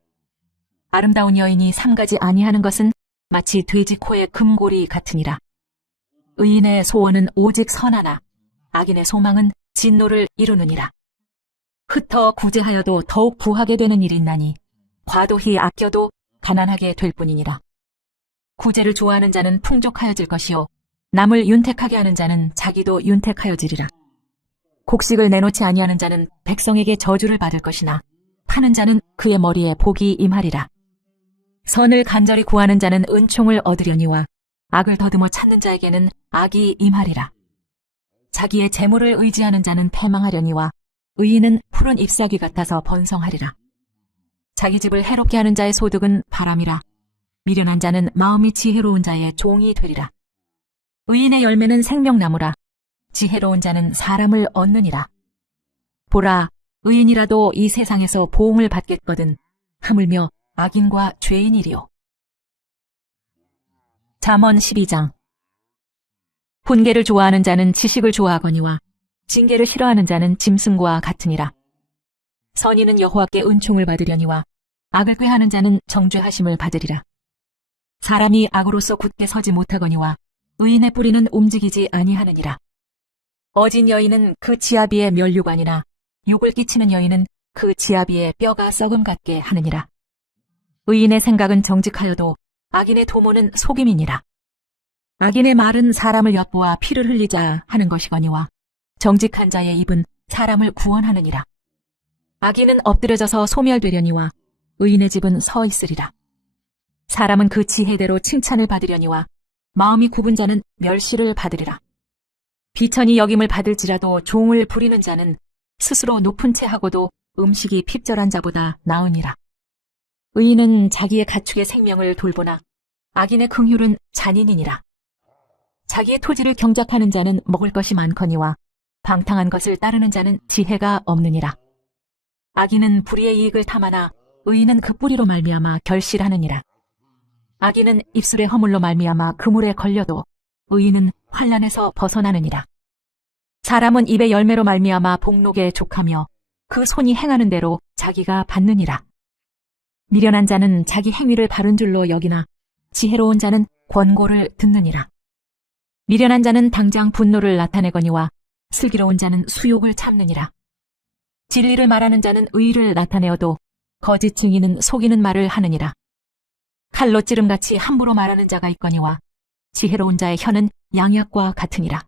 아름다운 여인이 삼가지 아니하는 것은 마치 돼지 코의 금고리 같으니라. 의인의 소원은 오직 선하나 악인의 소망은 진노를 이루느니라. 흩어 구제하여도 더욱 부하게 되는 일이 있나니 과도히 아껴도 가난하게 될 뿐이니라. 구제를 좋아하는 자는 풍족하여질 것이요 남을 윤택하게 하는 자는 자기도 윤택하여지리라. 곡식을 내놓지 아니하는 자는 백성에게 저주를 받을 것이나 파는 자는 그의 머리에 복이 임하리라. 선을 간절히 구하는 자는 은총을 얻으려니와 악을 더듬어 찾는 자에게는 악이 임하리라. 자기의 재물을 의지하는 자는 패망하려니와 의인은 푸른 잎사귀 같아서 번성하리라. 자기 집을 해롭게 하는 자의 소득은 바람이라. 미련한 자는 마음이 지혜로운 자의 종이 되리라. 의인의 열매는 생명나무라. 지혜로운 자는 사람을 얻느니라. 보라, 의인이라도 이 세상에서 보응을 받겠거든 하물며 악인과 죄인이리요. 잠언 12장. 훈계를 좋아하는 자는 지식을 좋아하거니와 징계를 싫어하는 자는 짐승과 같으니라. 선인은 여호와께 은총을 받으려니와 악을 꾀하는 자는 정죄하심을 받으리라. 사람이 악으로서 굳게 서지 못하거니와 의인의 뿌리는 움직이지 아니하느니라. 어진 여인은 그 지아비의 면류관이나 욕을 끼치는 여인은 그 지아비의 뼈가 썩음 같게 하느니라. 의인의 생각은 정직하여도 악인의 도모는 속임이니라. 악인의 말은 사람을 엿보아 피를 흘리자 하는 것이거니와 정직한 자의 입은 사람을 구원하느니라. 악인은 엎드려져서 소멸되려니와 의인의 집은 서 있으리라. 사람은 그 지혜대로 칭찬을 받으려니와 마음이 굽은 자는 멸시를 받으리라. 비천이 여김을 받을지라도 종을 부리는 자는 스스로 높은 채 하고도 음식이 핍절한 자보다 나으니라. 의인은 자기의 가축의 생명을 돌보나 악인의 긍휼은 잔인이니라. 자기의 토지를 경작하는 자는 먹을 것이 많거니와 방탕한 것을 따르는 자는 지혜가 없느니라. 악인은 불의의 이익을 탐하나 의인은 그 뿌리로 말미암아 결실하느니라. 악인은 입술의 허물로 말미암아 그물에 걸려도 의인은 환난에서 벗어나느니라. 사람은 입의 열매로 말미암아 복록에 족하며 그 손이 행하는 대로 자기가 받느니라. 미련한 자는 자기 행위를 바른 줄로 여기나 지혜로운 자는 권고를 듣느니라. 미련한 자는 당장 분노를 나타내거니와 슬기로운 자는 수욕을 참느니라. 진리를 말하는 자는 의의를 나타내어도 거짓 증인은 속이는 말을 하느니라. 칼로 찌름같이 함부로 말하는 자가 있거니와 지혜로운 자의 혀는 양약과 같으니라.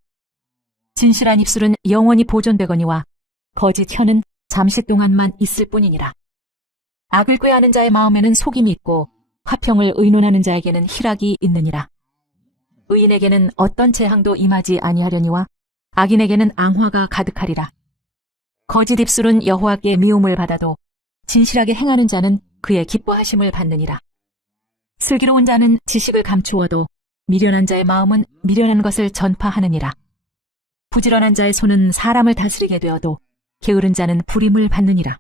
진실한 입술은 영원히 보존되거니와 거짓 혀는 잠시 동안만 있을 뿐이니라. 악을 꾀하는 자의 마음에는 속임이 있고 화평을 의논하는 자에게는 희락이 있느니라. 의인에게는 어떤 재앙도 임하지 아니하려니와 악인에게는 앙화가 가득하리라. 거짓 입술은 여호와께 미움을 받아도 진실하게 행하는 자는 그의 기뻐하심을 받느니라. 슬기로운 자는 지식을 감추어도 미련한 자의 마음은 미련한 것을 전파하느니라. 부지런한 자의 손은 사람을 다스리게 되어도 게으른 자는 부림을 받느니라.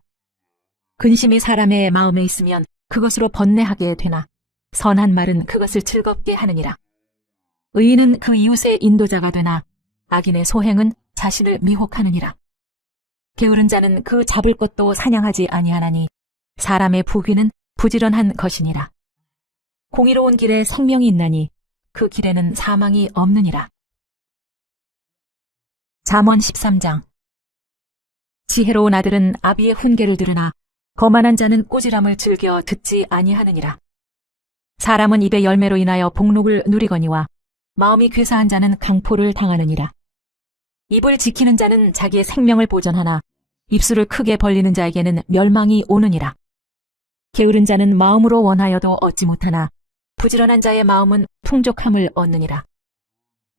근심이 사람의 마음에 있으면 그것으로 번뇌하게 되나 선한 말은 그것을 즐겁게 하느니라. 의인은 그 이웃의 인도자가 되나 악인의 소행은 자신을 미혹하느니라. 게으른 자는 그 잡을 것도 사냥하지 아니하나니 사람의 부귀는 부지런한 것이니라. 공의로운 길에 생명이 있나니 그 길에는 사망이 없느니라. 잠언 13장. 지혜로운 아들은 아비의 훈계를 들으나 거만한 자는 꼬질함을 즐겨 듣지 아니하느니라. 사람은 입의 열매로 인하여 복록을 누리거니와 마음이 괴사한 자는 강포를 당하느니라. 입을 지키는 자는 자기의 생명을 보전하나 입술을 크게 벌리는 자에게는 멸망이 오느니라. 게으른 자는 마음으로 원하여도 얻지 못하나 부지런한 자의 마음은 풍족함을 얻느니라.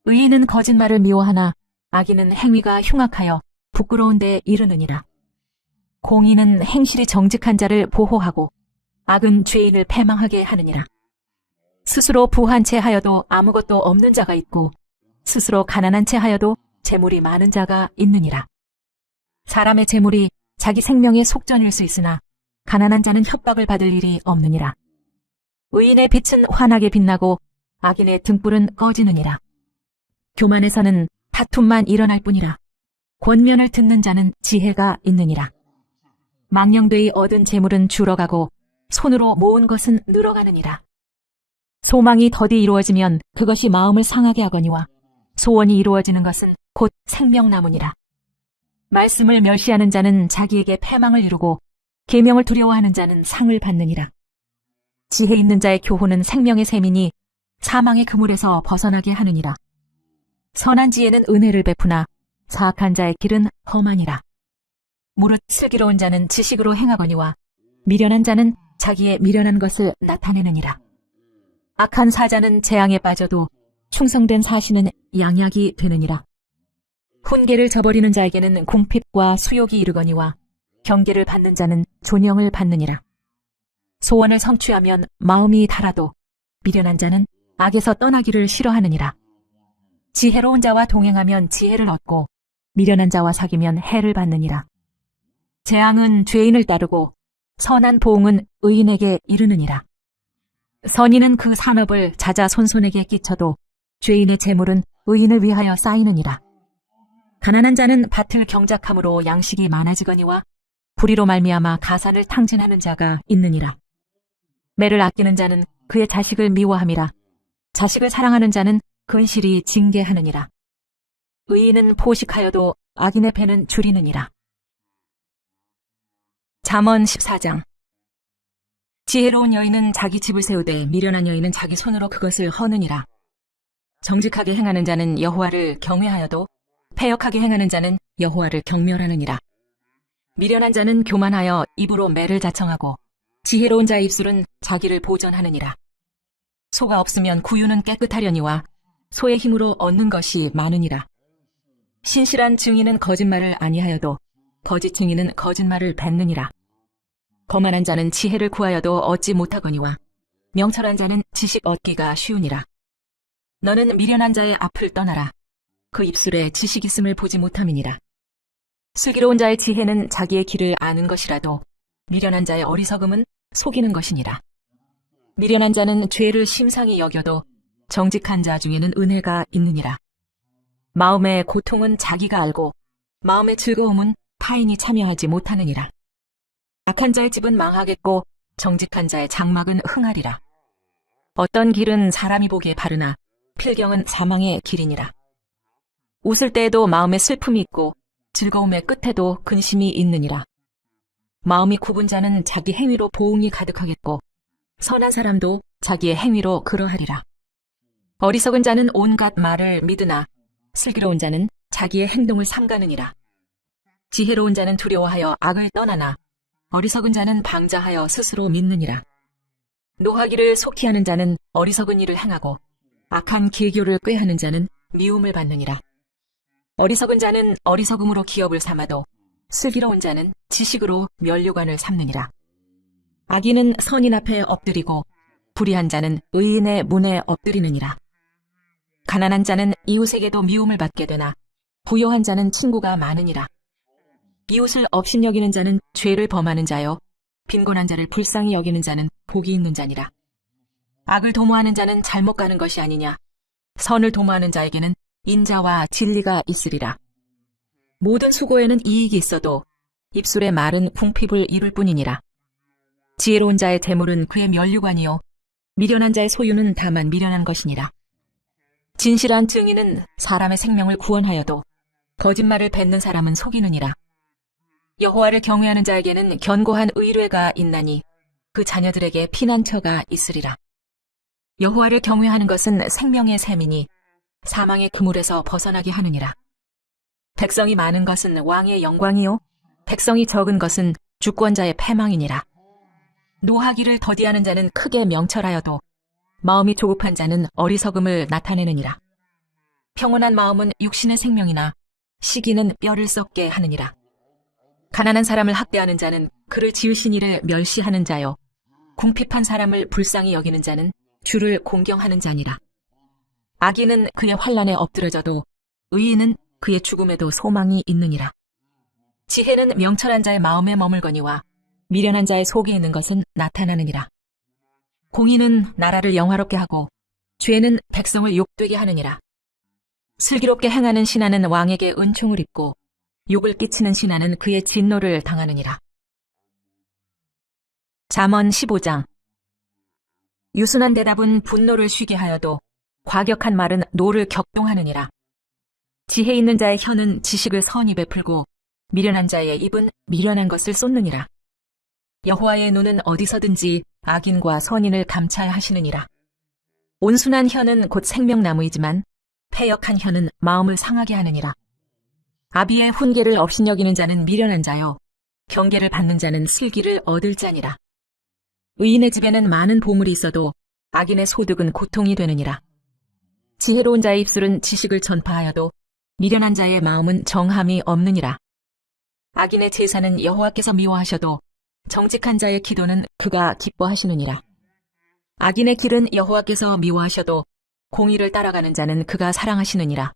의인은 거짓말을 미워하나 악인은 행위가 흉악하여 부끄러운 데에 이르느니라. 공의는 행실이 정직한 자를 보호하고 악은 죄인을 패망하게 하느니라. 스스로 부한 채 하여도 아무것도 없는 자가 있고 스스로 가난한 채 하여도 재물이 많은 자가 있느니라. 사람의 재물이 자기 생명의 속전일 수 있으나 가난한 자는 협박을 받을 일이 없느니라. 의인의 빛은 환하게 빛나고 악인의 등불은 꺼지느니라. 교만에서는 다툼만 일어날 뿐이라. 권면을 듣는 자는 지혜가 있느니라. 망령되이 얻은 재물은 줄어가고 손으로 모은 것은 늘어가느니라. 소망이 더디 이루어지면 그것이 마음을 상하게 하거니와 소원이 이루어지는 것은 곧 생명나무니라. 말씀을 멸시하는 자는 자기에게 패망을 이루고 계명을 두려워하는 자는 상을 받느니라. 지혜 있는 자의 교훈은 생명의 샘이니 사망의 그물에서 벗어나게 하느니라. 선한 지혜는 은혜를 베푸나 사악한 자의 길은 험하니라. 무릇 슬기로운 자는 지식으로 행하거니와 미련한 자는 자기의 미련한 것을 나타내느니라. 악한 사자는 재앙에 빠져도 충성된 사신은 양약이 되느니라. 훈계를 저버리는 자에게는 궁핍과 수욕이 이르거니와 경계를 받는 자는 존영을 받느니라. 소원을 성취하면 마음이 달아도 미련한 자는 악에서 떠나기를 싫어하느니라. 지혜로운 자와 동행하면 지혜를 얻고 미련한 자와 사귀면 해를 받느니라. 재앙은 죄인을 따르고 선한 보응은 의인에게 이르느니라. 선인은 그 산업을 자자손손에게 끼쳐도 죄인의 재물은 의인을 위하여 쌓이느니라. 가난한 자는 밭을 경작함으로 양식이 많아지거니와 불의로 말미암아 가산을 탕진하는 자가 있느니라. 매를 아끼는 자는 그의 자식을 미워함이라. 자식을 사랑하는 자는 근실이 징계하느니라. 의인은 포식하여도 악인의 배는 줄이느니라. 잠언 14장. 지혜로운 여인은 자기 집을 세우되 미련한 여인은 자기 손으로 그것을 허느니라. 정직하게 행하는 자는 여호와를 경외하여도 패역하게 행하는 자는 여호와를 경멸하느니라. 미련한 자는 교만하여 입으로 매를 자청하고 지혜로운 자의 입술은 자기를 보전하느니라. 소가 없으면 구유는 깨끗하려니와 소의 힘으로 얻는 것이 많으니라. 신실한 증인은 거짓말을 아니하여도 거짓 증인은 거짓말을 뱉느니라. 거만한 자는 지혜를 구하여도 얻지 못하거니와 명철한 자는 지식 얻기가 쉬우니라. 너는 미련한 자의 앞을 떠나라. 그 입술에 지식 있음을 보지 못함이니라. 슬기로운 자의 지혜는 자기의 길을 아는 것이라도 미련한 자의 어리석음은 속이는 것이니라. 미련한 자는 죄를 심상히 여겨도 정직한 자 중에는 은혜가 있느니라. 마음의 고통은 자기가 알고 마음의 즐거움은 타인이 참여하지 못하느니라. 악한 자의 집은 망하겠고 정직한 자의 장막은 흥하리라. 어떤 길은 사람이 보기에 바르나 필경은 사망의 길이니라. 웃을 때에도 마음에 슬픔이 있고 즐거움의 끝에도 근심이 있느니라. 마음이 굽은 자는 자기 행위로 보응이 가득하겠고 선한 사람도 자기의 행위로 그러하리라. 어리석은 자는 온갖 말을 믿으나 슬기로운 자는 자기의 행동을 삼가느니라. 지혜로운 자는 두려워하여 악을 떠나나 어리석은 자는 방자하여 스스로 믿느니라. 노하기를 속히 하는 자는 어리석은 일을 행하고 악한 계교를 꾀하는 자는 미움을 받느니라. 어리석은 자는 어리석음으로 기업을 삼아도 슬기로운 자는 지식으로 면류관을 삼느니라. 악인은 선인 앞에 엎드리고 불의한 자는 의인의 문에 엎드리느니라. 가난한 자는 이웃에게도 미움을 받게 되나 부요한 자는 친구가 많으니라. 이웃을 업신여기는 자는 죄를 범하는 자요 빈곤한 자를 불쌍히 여기는 자는 복이 있는 자니라. 악을 도모하는 자는 잘못 가는 것이 아니냐. 선을 도모하는 자에게는 인자와 진리가 있으리라. 모든 수고에는 이익이 있어도 입술의 말은 궁핍을 이룰 뿐이니라. 지혜로운 자의 재물은 그의 면류관이요 미련한 자의 소유는 다만 미련한 것이니라. 진실한 증인은 사람의 생명을 구원하여도 거짓말을 뱉는 사람은 속이느니라. 여호와를 경외하는 자에게는 견고한 의뢰가 있나니 그 자녀들에게 피난처가 있으리라. 여호와를 경외하는 것은 생명의 샘이니 사망의 그물에서 벗어나게 하느니라. 백성이 많은 것은 왕의 영광이요 백성이 적은 것은 주권자의 패망이니라. 노하기를 더디하는 자는 크게 명철하여도 마음이 조급한 자는 어리석음을 나타내느니라. 평온한 마음은 육신의 생명이나 시기는 뼈를 썩게 하느니라. 가난한 사람을 학대하는 자는 그를 지으신 이를 멸시하는 자요 궁핍한 사람을 불쌍히 여기는 자는 주를 공경하는 자니라. 악인은 그의 환난에 엎드려져도 의인은 그의 죽음에도 소망이 있느니라. 지혜는 명철한 자의 마음에 머물거니와 미련한 자의 속에 있는 것은 나타나느니라. 공의는 나라를 영화롭게 하고 죄는 백성을 욕되게 하느니라. 슬기롭게 행하는 신하는 왕에게 은총을 입고 욕을 끼치는 신하는 그의 진노를 당하느니라. 잠언 15장. 유순한 대답은 분노를 쉬게 하여도 과격한 말은 노를 격동하느니라. 지혜 있는 자의 혀는 지식을 선히 베풀고 미련한 자의 입은 미련한 것을 쏟느니라. 여호와의 눈은 어디서든지 악인과 선인을 감찰 하시느니라. 온순한 혀는 곧 생명나무이지만 패역한 혀는 마음을 상하게 하느니라. 아비의 훈계를 업신여기는 자는 미련한 자요 경계를 받는 자는 슬기를 얻을 자니라. 의인의 집에는 많은 보물이 있어도 악인의 소득은 고통이 되느니라. 지혜로운 자의 입술은 지식을 전파하여도 미련한 자의 마음은 정함이 없느니라. 악인의 제사는 여호와께서 미워하셔도 정직한 자의 기도는 그가 기뻐하시느니라. 악인의 길은 여호와께서 미워하셔도 공의를 따라가는 자는 그가 사랑하시느니라.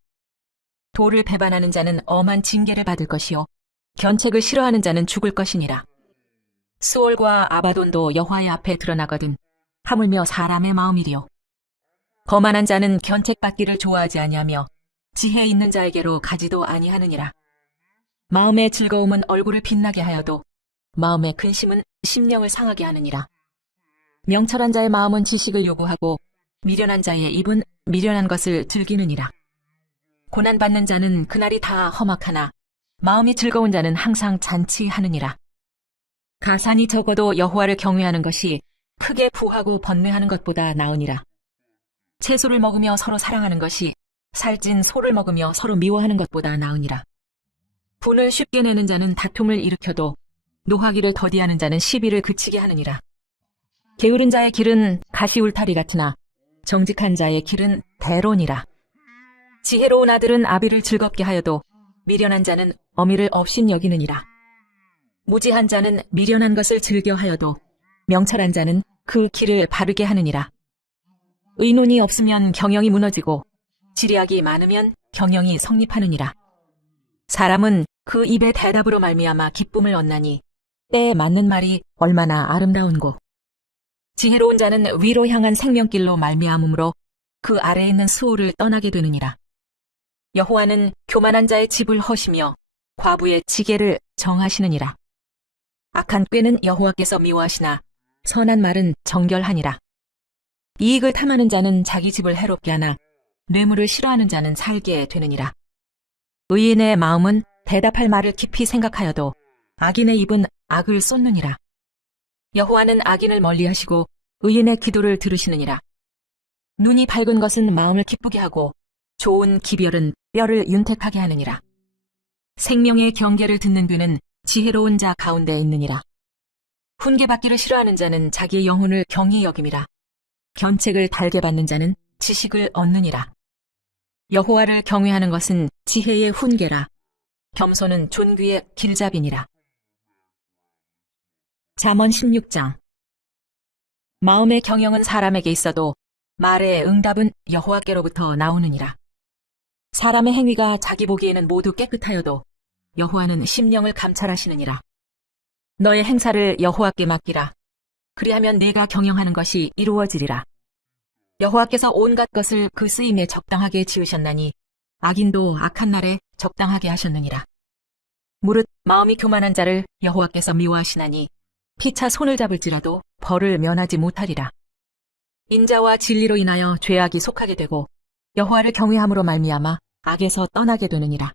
도를 배반하는 자는 엄한 징계를 받을 것이요 견책을 싫어하는 자는 죽을 것이니라. 수올과 아바돈도 여호와의 앞에 드러나거든 하물며 사람의 마음이리요. 거만한 자는 견책받기를 좋아하지 아니하며 지혜 있는 자에게로 가지도 아니하느니라. 마음의 즐거움은 얼굴을 빛나게 하여도 마음의 근심은 심령을 상하게 하느니라. 명철한 자의 마음은 지식을 요구하고 미련한 자의 입은 미련한 것을 즐기느니라. 고난받는 자는 그날이 다 험악하나 마음이 즐거운 자는 항상 잔치하느니라. 가산이 적어도 여호와를 경외하는 것이 크게 부하고 번뇌하는 것보다 나으니라. 채소를 먹으며 서로 사랑하는 것이 살찐 소를 먹으며 서로 미워하는 것보다 나으니라. 분을 쉽게 내는 자는 다툼을 일으켜도 노하기를 더디하는 자는 시비를 그치게 하느니라. 게으른 자의 길은 가시 울타리 같으나 정직한 자의 길은 대론이라. 지혜로운 아들은 아비를 즐겁게 하여도 미련한 자는 어미를 업신 여기느니라. 무지한 자는 미련한 것을 즐겨 하여도 명철한 자는 그 길을 바르게 하느니라. 의논이 없으면 경영이 무너지고 지리학이 많으면 경영이 성립하느니라. 사람은 그 입의 대답으로 말미암아 기쁨을 얻나니 때에 맞는 말이 얼마나 아름다운고. 지혜로운 자는 위로 향한 생명길로 말미암으므로 그 아래에 있는 수호를 떠나게 되느니라. 여호와는 교만한 자의 집을 허시며 과부의 지게를 정하시느니라. 악한 꾀는 여호와께서 미워하시나 선한 말은 정결하니라. 이익을 탐하는 자는 자기 집을 해롭게 하나 뇌물을 싫어하는 자는 살게 되느니라. 의인의 마음은 대답할 말을 깊이 생각하여도 악인의 입은 악을 쏟느니라. 여호와는 악인을 멀리하시고 의인의 기도를 들으시느니라. 눈이 밝은 것은 마음을 기쁘게 하고 좋은 기별은 뼈를 윤택하게 하느니라. 생명의 경계를 듣는 귀는 지혜로운 자 가운데 있느니라. 훈계받기를 싫어하는 자는 자기의 영혼을 경히 여김이라. 견책을 달게 받는 자는 지식을 얻느니라. 여호와를 경외하는 것은 지혜의 훈계라. 겸손은 존귀의 길잡이니라. 잠언 16장. 마음의 경영은 사람에게 있어도 말의 응답은 여호와께로부터 나오느니라. 사람의 행위가 자기 보기에는 모두 깨끗하여도 여호와는 심령을 감찰하시느니라. 너의 행사를 여호와께 맡기라. 그리하면 내가 경영하는 것이 이루어지리라. 여호와께서 온갖 것을 그 쓰임에 적당하게 지으셨나니 악인도 악한 날에 적당하게 하셨느니라. 무릇 마음이 교만한 자를 여호와께서 미워하시나니 피차 손을 잡을지라도 벌을 면하지 못하리라. 인자와 진리로 인하여 죄악이 속하게 되고 여호와를 경외함으로 말미암아 악에서 떠나게 되느니라.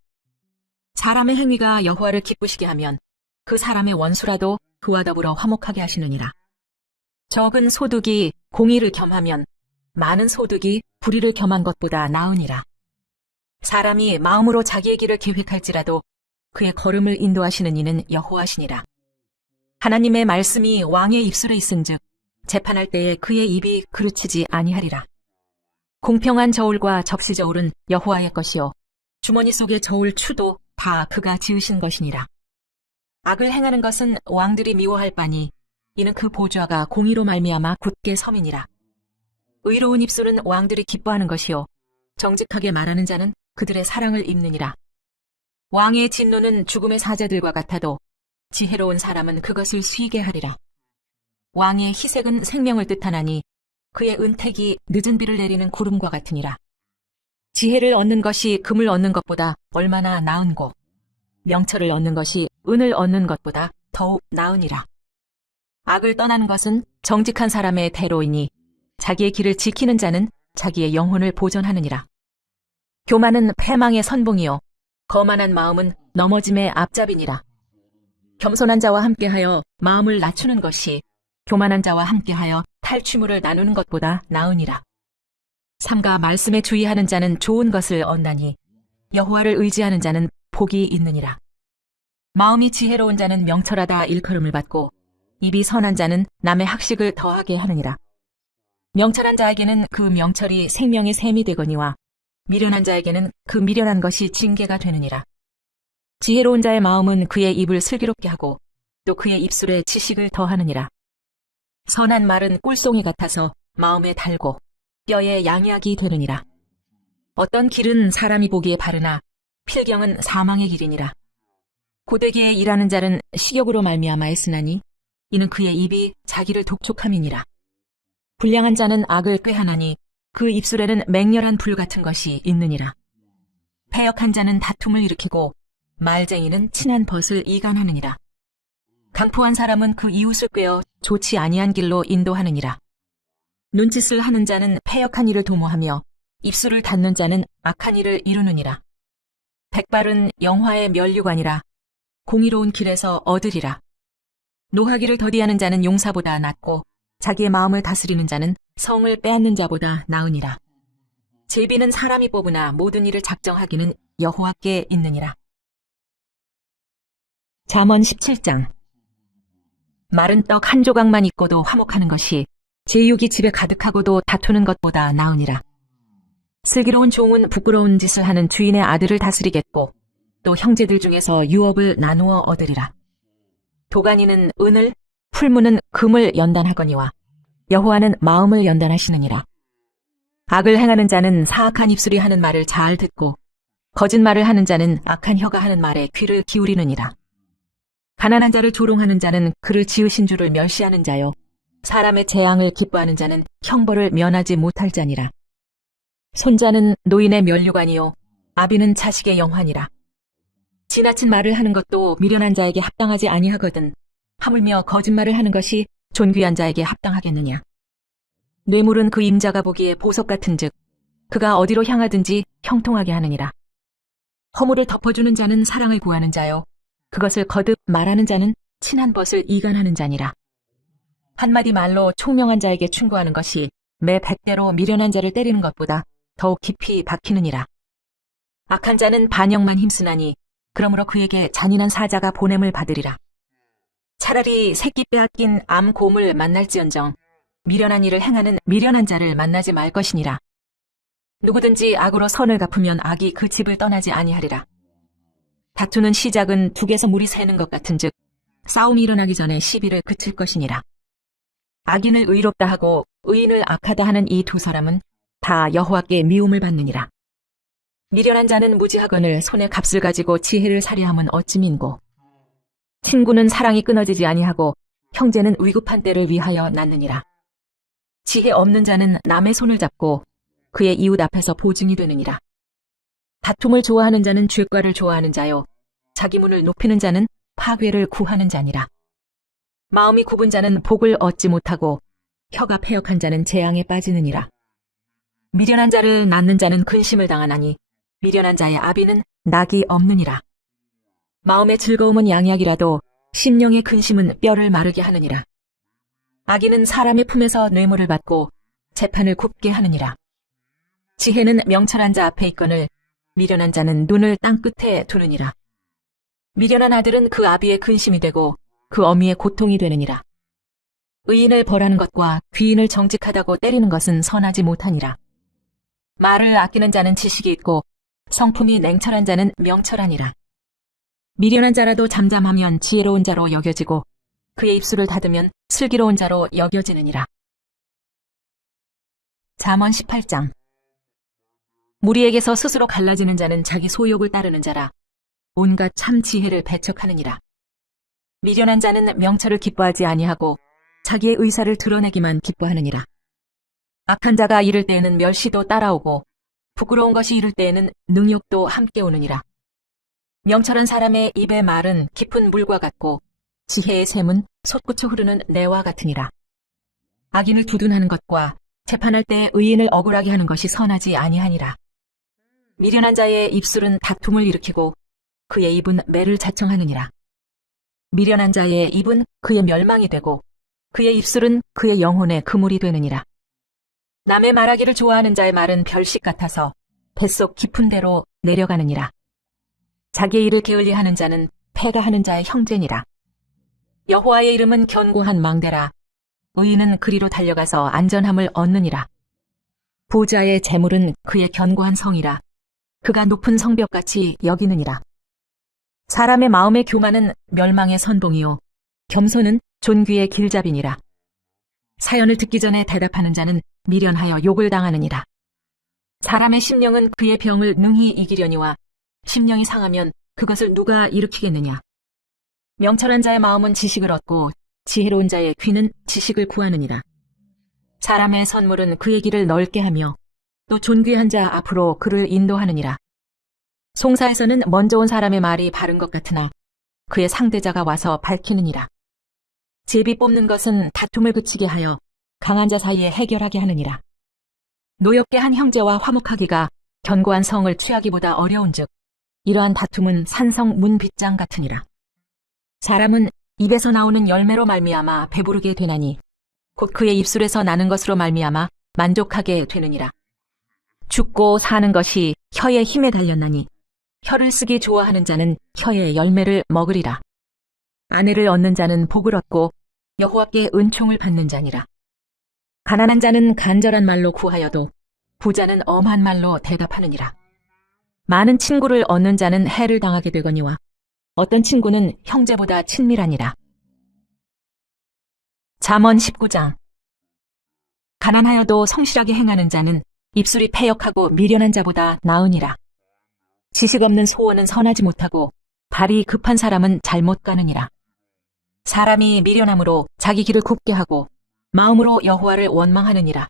사람의 행위가 여호와를 기쁘시게 하면 그 사람의 원수라도 그와 더불어 화목하게 하시느니라. 적은 소득이 공의를 겸하면 많은 소득이 불의를 겸한 것보다 나으니라. 사람이 마음으로 자기의 길을 계획할지라도 그의 걸음을 인도하시는 이는 여호와시니라. 하나님의 말씀이 왕의 입술에 있은즉 재판할 때에 그의 입이 그르치지 아니하리라. 공평한 저울과 접시 저울은 여호와의 것이요 주머니 속의 저울 추도 다 그가 지으신 것이니라. 악을 행하는 것은 왕들이 미워할 바니 이는 그 보좌가 공의로 말미암아 굳게 섬이니라. 의로운 입술은 왕들이 기뻐하는 것이요 정직하게 말하는 자는 그들의 사랑을 입느니라. 왕의 진노는 죽음의 사자들과 같아도 지혜로운 사람은 그것을 쉬게 하리라. 왕의 희색은 생명을 뜻하나니 그의 은택이 늦은 비를 내리는 구름과 같으니라. 지혜를 얻는 것이 금을 얻는 것보다 얼마나 나은고 명철을 얻는 것이 은을 얻는 것보다 더욱 나으니라. 악을 떠나는 것은 정직한 사람의 대로이니 자기의 길을 지키는 자는 자기의 영혼을 보존하느니라. 교만은 패망의 선봉이요 거만한 마음은 넘어짐의 앞잡이니라. 겸손한 자와 함께하여 마음을 낮추는 것이 교만한 자와 함께하여 탈취물을 나누는 것보다 나으니라. 삼가 말씀에 주의하는 자는 좋은 것을 얻나니 여호와를 의지하는 자는 복이 있느니라. 마음이 지혜로운 자는 명철하다 일컬음을 받고 입이 선한 자는 남의 학식을 더하게 하느니라. 명철한 자에게는 그 명철이 생명의 샘이 되거니와 미련한 자에게는 그 미련한 것이 징계가 되느니라. 지혜로운 자의 마음은 그의 입을 슬기롭게 하고 또 그의 입술에 지식을 더하느니라. 선한 말은 꿀송이 같아서 마음에 달고 뼈에 양약이 되느니라. 어떤 길은 사람이 보기에 바르나 필경은 사망의 길이니라. 고되게 일하는 자는 식욕으로 말미암아 애쓰나니 이는 그의 입이 자기를 독촉함이니라. 불량한 자는 악을 꾀하나니 그 입술에는 맹렬한 불 같은 것이 있느니라. 패역한 자는 다툼을 일으키고 말쟁이는 친한 벗을 이간하느니라. 강포한 사람은 그 이웃을 꾀어 좋지 아니한 길로 인도하느니라. 눈짓을 하는 자는 패역한 일을 도모하며 입술을 닫는 자는 악한 일을 이루느니라. 백발은 영화의 면류관이라 공의로운 길에서 얻으리라. 노하기를 더디하는 자는 용사보다 낫고 자기의 마음을 다스리는 자는 성을 빼앗는 자보다 나으니라. 제비는 사람이 뽑으나 모든 일을 작정하기는 여호와께 있느니라. 잠언 17장. 마른 떡 한 조각만 있고도 화목하는 것이 제육이 집에 가득하고도 다투는 것보다 나으니라. 슬기로운 종은 부끄러운 짓을 하는 주인의 아들을 다스리겠고 또 형제들 중에서 유업을 나누어 얻으리라. 도가니는 은을, 풀무는 금을 연단하거니와 여호와는 마음을 연단하시느니라. 악을 행하는 자는 사악한 입술이 하는 말을 잘 듣고 거짓말을 하는 자는 악한 혀가 하는 말에 귀를 기울이느니라. 가난한 자를 조롱하는 자는 그를 지으신 주를 멸시하는 자요 사람의 재앙을 기뻐하는 자는 형벌을 면하지 못할 자니라. 손자는 노인의 면류관이요 아비는 자식의 영환이라. 지나친 말을 하는 것도 미련한 자에게 합당하지 아니하거든 하물며 거짓말을 하는 것이 존귀한 자에게 합당하겠느냐. 뇌물은 그 임자가 보기에 보석 같은즉 그가 어디로 향하든지 형통하게 하느니라. 허물을 덮어주는 자는 사랑을 구하는 자요 그것을 거듭 말하는 자는 친한 벗을 이간하는 자니라. 한마디 말로 총명한 자에게 충고하는 것이 매 100대로 미련한 자를 때리는 것보다 더욱 깊이 박히느니라. 악한 자는 반역만 힘쓰나니 그러므로 그에게 잔인한 사자가 보냄을 받으리라. 차라리 새끼 빼앗긴 암곰을 만날지언정 미련한 일을 행하는 미련한 자를 만나지 말 것이니라. 누구든지 악으로 선을 갚으면 악이 그 집을 떠나지 아니하리라. 다투는 시작은 둑에서 물이 새는 것 같은즉 싸움이 일어나기 전에 시비를 그칠 것이니라. 악인을 의롭다 하고 의인을 악하다 하는 이 두 사람은 다 여호와께 미움을 받느니라. 미련한 자는 무지하거늘 손에 값을 가지고 지혜를 살해함은 어찌 민고. 친구는 사랑이 끊어지지 아니하고 형제는 위급한 때를 위하여 낳느니라. 지혜 없는 자는 남의 손을 잡고 그의 이웃 앞에서 보증이 되느니라. 다툼을 좋아하는 자는 죄과를 좋아하는 자요 자기 문을 높이는 자는 파괴를 구하는 자니라. 마음이 굽은 자는 복을 얻지 못하고 혀가 패역한 자는 재앙에 빠지느니라. 미련한 자를 낳는 자는 근심을 당하나니 미련한 자의 아비는 낙이 없느니라. 마음의 즐거움은 양약이라도 심령의 근심은 뼈를 마르게 하느니라. 악인은 사람의 품에서 뇌물을 받고 재판을 굽게 하느니라. 지혜는 명철한 자 앞에 있거늘 미련한 자는 눈을 땅끝에 두느니라. 미련한 아들은 그 아비의 근심이 되고 그 어미의 고통이 되느니라. 의인을 벌하는 것과 귀인을 정직하다고 때리는 것은 선하지 못하니라. 말을 아끼는 자는 지식이 있고 성품이 냉철한 자는 명철하니라. 미련한 자라도 잠잠하면 지혜로운 자로 여겨지고 그의 입술을 닫으면 슬기로운 자로 여겨지느니라. 잠언 18장. 무리에게서 스스로 갈라지는 자는 자기 소욕을 따르는 자라 온갖 참 지혜를 배척하느니라. 미련한 자는 명철을 기뻐하지 아니하고 자기의 의사를 드러내기만 기뻐하느니라. 악한 자가 이를 때에는 멸시도 따라오고 부끄러운 것이 이를 때에는 능욕도 함께 오느니라. 명철한 사람의 입의 말은 깊은 물과 같고 지혜의 샘은 솟구쳐 흐르는 내와 같으니라. 악인을 두둔하는 것과 재판할 때 의인을 억울하게 하는 것이 선하지 아니하니라. 미련한 자의 입술은 다툼을 일으키고 그의 입은 매를 자청하느니라. 미련한 자의 입은 그의 멸망이 되고 그의 입술은 그의 영혼의 그물이 되느니라. 남의 말하기를 좋아하는 자의 말은 별식 같아서 뱃속 깊은 데로 내려가느니라. 자기의 일을 게을리하는 자는 패가 하는 자의 형제니라. 여호와의 이름은 견고한 망대라. 의인은 그리로 달려가서 안전함을 얻느니라. 부자의 재물은 그의 견고한 성이라. 그가 높은 성벽같이 여기느니라. 사람의 마음의 교만은 멸망의 선봉이요 겸손은 존귀의 길잡이니라. 사연을 듣기 전에 대답하는 자는 미련하여 욕을 당하느니라. 사람의 심령은 그의 병을 능히 이기려니와 심령이 상하면 그것을 누가 일으키겠느냐. 명철한 자의 마음은 지식을 얻고 지혜로운 자의 귀는 지식을 구하느니라. 사람의 선물은 그의 길을 넓게 하며 또 존귀한 자 앞으로 그를 인도하느니라. 송사에서는 먼저 온 사람의 말이 바른 것 같으나 그의 상대자가 와서 밝히느니라. 제비 뽑는 것은 다툼을 그치게 하여 강한 자 사이에 해결하게 하느니라. 노엽게 한 형제와 화목하기가 견고한 성을 취하기보다 어려운즉 이러한 다툼은 산성 문빗장 같으니라. 사람은 입에서 나오는 열매로 말미암아 배부르게 되나니 곧 그의 입술에서 나는 것으로 말미암아 만족하게 되느니라. 죽고 사는 것이 혀의 힘에 달렸나니 혀를 쓰기 좋아하는 자는 혀의 열매를 먹으리라. 아내를 얻는 자는 복을 얻고 여호와께 은총을 받는 자니라. 가난한 자는 간절한 말로 구하여도 부자는 엄한 말로 대답하느니라. 많은 친구를 얻는 자는 해를 당하게 되거니와 어떤 친구는 형제보다 친밀하니라. 잠언 19장. 가난하여도 성실하게 행하는 자는 입술이 패역하고 미련한 자보다 나으니라. 지식 없는 소원은 선하지 못하고 발이 급한 사람은 잘못 가느니라. 사람이 미련함으로 자기 길을 굽게 하고 마음으로 여호와를 원망하느니라.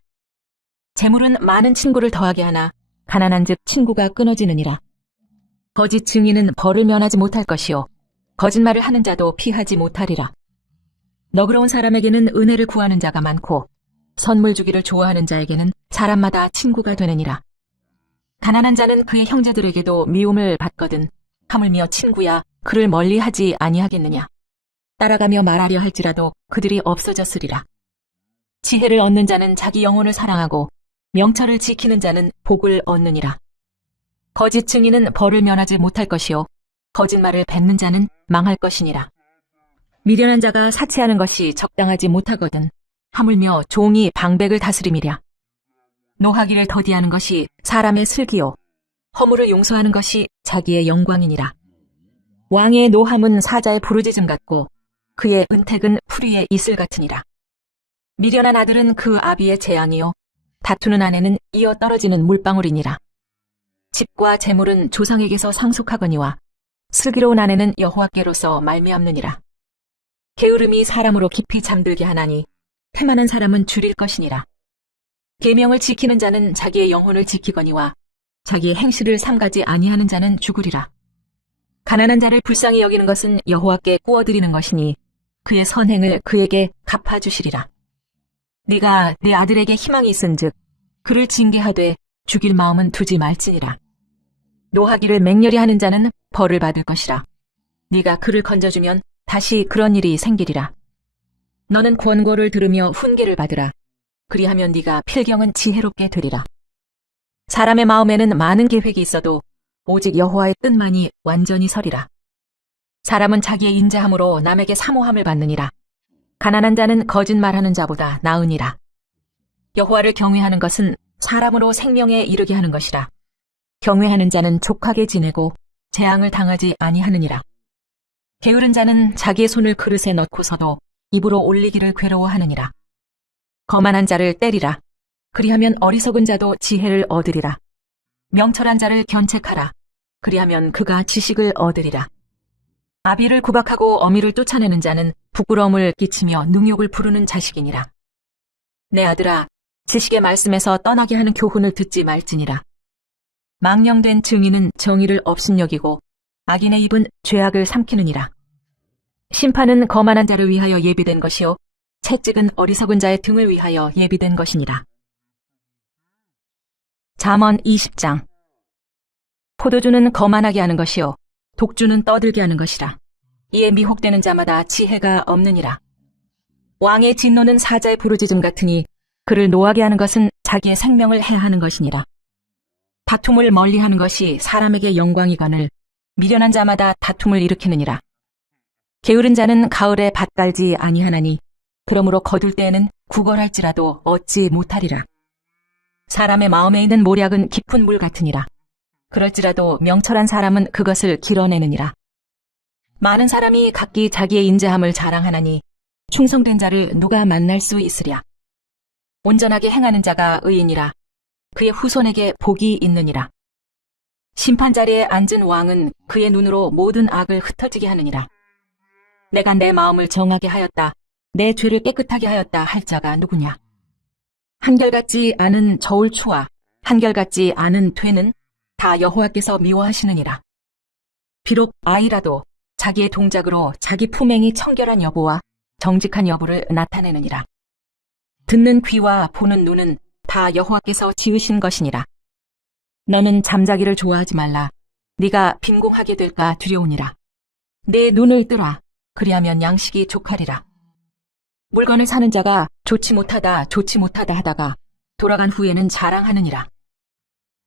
재물은 많은 친구를 더하게 하나 가난한즉 친구가 끊어지느니라. 거짓 증인은 벌을 면하지 못할 것이요 거짓말을 하는 자도 피하지 못하리라. 너그러운 사람에게는 은혜를 구하는 자가 많고 선물 주기를 좋아하는 자에게는 사람마다 친구가 되느니라. 가난한 자는 그의 형제들에게도 미움을 받거든 하물며 친구야 그를 멀리하지 아니하겠느냐. 따라가며 말하려 할지라도 그들이 없어졌으리라. 지혜를 얻는 자는 자기 영혼을 사랑하고 명철을 지키는 자는 복을 얻느니라. 거짓 증인은 벌을 면하지 못할 것이요 거짓말을 뱉는 자는 망할 것이니라. 미련한 자가 사치하는 것이 적당하지 못하거든 하물며 종이 방백을 다스림이랴. 노하기를 더디하는 것이 사람의 슬기요 허물을 용서하는 것이 자기의 영광이니라. 왕의 노함은 사자의 부르짖음 같고 그의 은택은 풀이의 이슬 같으니라. 미련한 아들은 그 아비의 재앙이요 다투는 아내는 이어 떨어지는 물방울이니라. 집과 재물은 조상에게서 상속하거니와 슬기로운 아내는 여호와께로서 말미암느니라. 게으름이 사람으로 깊이 잠들게 하나니 태만한 사람은 줄일 것이니라. 계명을 지키는 자는 자기의 영혼을 지키거니와 자기의 행실을 삼가지 아니하는 자는 죽으리라. 가난한 자를 불쌍히 여기는 것은 여호와께 구워드리는 것이니 그의 선행을 그에게 갚아주시리라. 네가 네 아들에게 희망이 있은즉 그를 징계하되 죽일 마음은 두지 말지니라. 노하기를 맹렬히 하는 자는 벌을 받을 것이라. 네가 그를 건져주면 다시 그런 일이 생기리라. 너는 권고를 들으며 훈계를 받으라. 그리하면 네가 필경은 지혜롭게 되리라. 사람의 마음에는 많은 계획이 있어도 오직 여호와의 뜻만이 완전히 서리라. 사람은 자기의 인자함으로 남에게 사모함을 받느니라. 가난한 자는 거짓말하는 자보다 나으니라. 여호와를 경외하는 것은 사람으로 생명에 이르게 하는 것이라. 경외하는 자는 족하게 지내고 재앙을 당하지 아니하느니라. 게으른 자는 자기의 손을 그릇에 넣고서도 입으로 올리기를 괴로워하느니라. 거만한 자를 때리라. 그리하면 어리석은 자도 지혜를 얻으리라. 명철한 자를 견책하라. 그리하면 그가 지식을 얻으리라. 아비를 구박하고 어미를 쫓아내는 자는 부끄러움을 끼치며 능욕을 부르는 자식이니라. 내 아들아, 지식의 말씀에서 떠나게 하는 교훈을 듣지 말지니라. 망령된 증인은 정의를 업신여기고 악인의 입은 죄악을 삼키느니라. 심판은 거만한 자를 위하여 예비된 것이요 채찍은 어리석은 자의 등을 위하여 예비된 것이니라. 잠언 20장. 포도주는 거만하게 하는 것이요 독주는 떠들게 하는 것이라. 이에 미혹되는 자마다 지혜가 없느니라. 왕의 진노는 사자의 부르짖음 같으니 그를 노하게 하는 것은 자기의 생명을 해하는 것이니라. 다툼을 멀리하는 것이 사람에게 영광이거늘 미련한 자마다 다툼을 일으키느니라. 게으른 자는 가을에 밭 갈지 아니하나니 그러므로 거둘 때에는 구걸할지라도 얻지 못하리라. 사람의 마음에 있는 모략은 깊은 물 같으니라. 그럴지라도 명철한 사람은 그것을 길어내느니라. 많은 사람이 각기 자기의 인자함을 자랑하나니 충성된 자를 누가 만날 수 있으랴. 온전하게 행하는 자가 의인이라. 그의 후손에게 복이 있느니라. 심판 자리에 앉은 왕은 그의 눈으로 모든 악을 흩어지게 하느니라. 내가 내 마음을 정하게 하였다. 내 죄를 깨끗하게 하였다 할 자가 누구냐? 한결같지 않은 저울추와 한결같지 않은 퇴는 다 여호와께서 미워하시느니라. 비록 아이라도 자기의 동작으로 자기 품행이 청결한 여부와 정직한 여부를 나타내느니라. 듣는 귀와 보는 눈은 다 여호와께서 지으신 것이니라. 너는 잠자기를 좋아하지 말라. 네가 빈궁하게 될까 두려우니라. 내 눈을 뜨라. 그리하면 양식이 족하리라. 물건을 사는 자가 좋지 못하다 하다가 돌아간 후에는 자랑하느니라.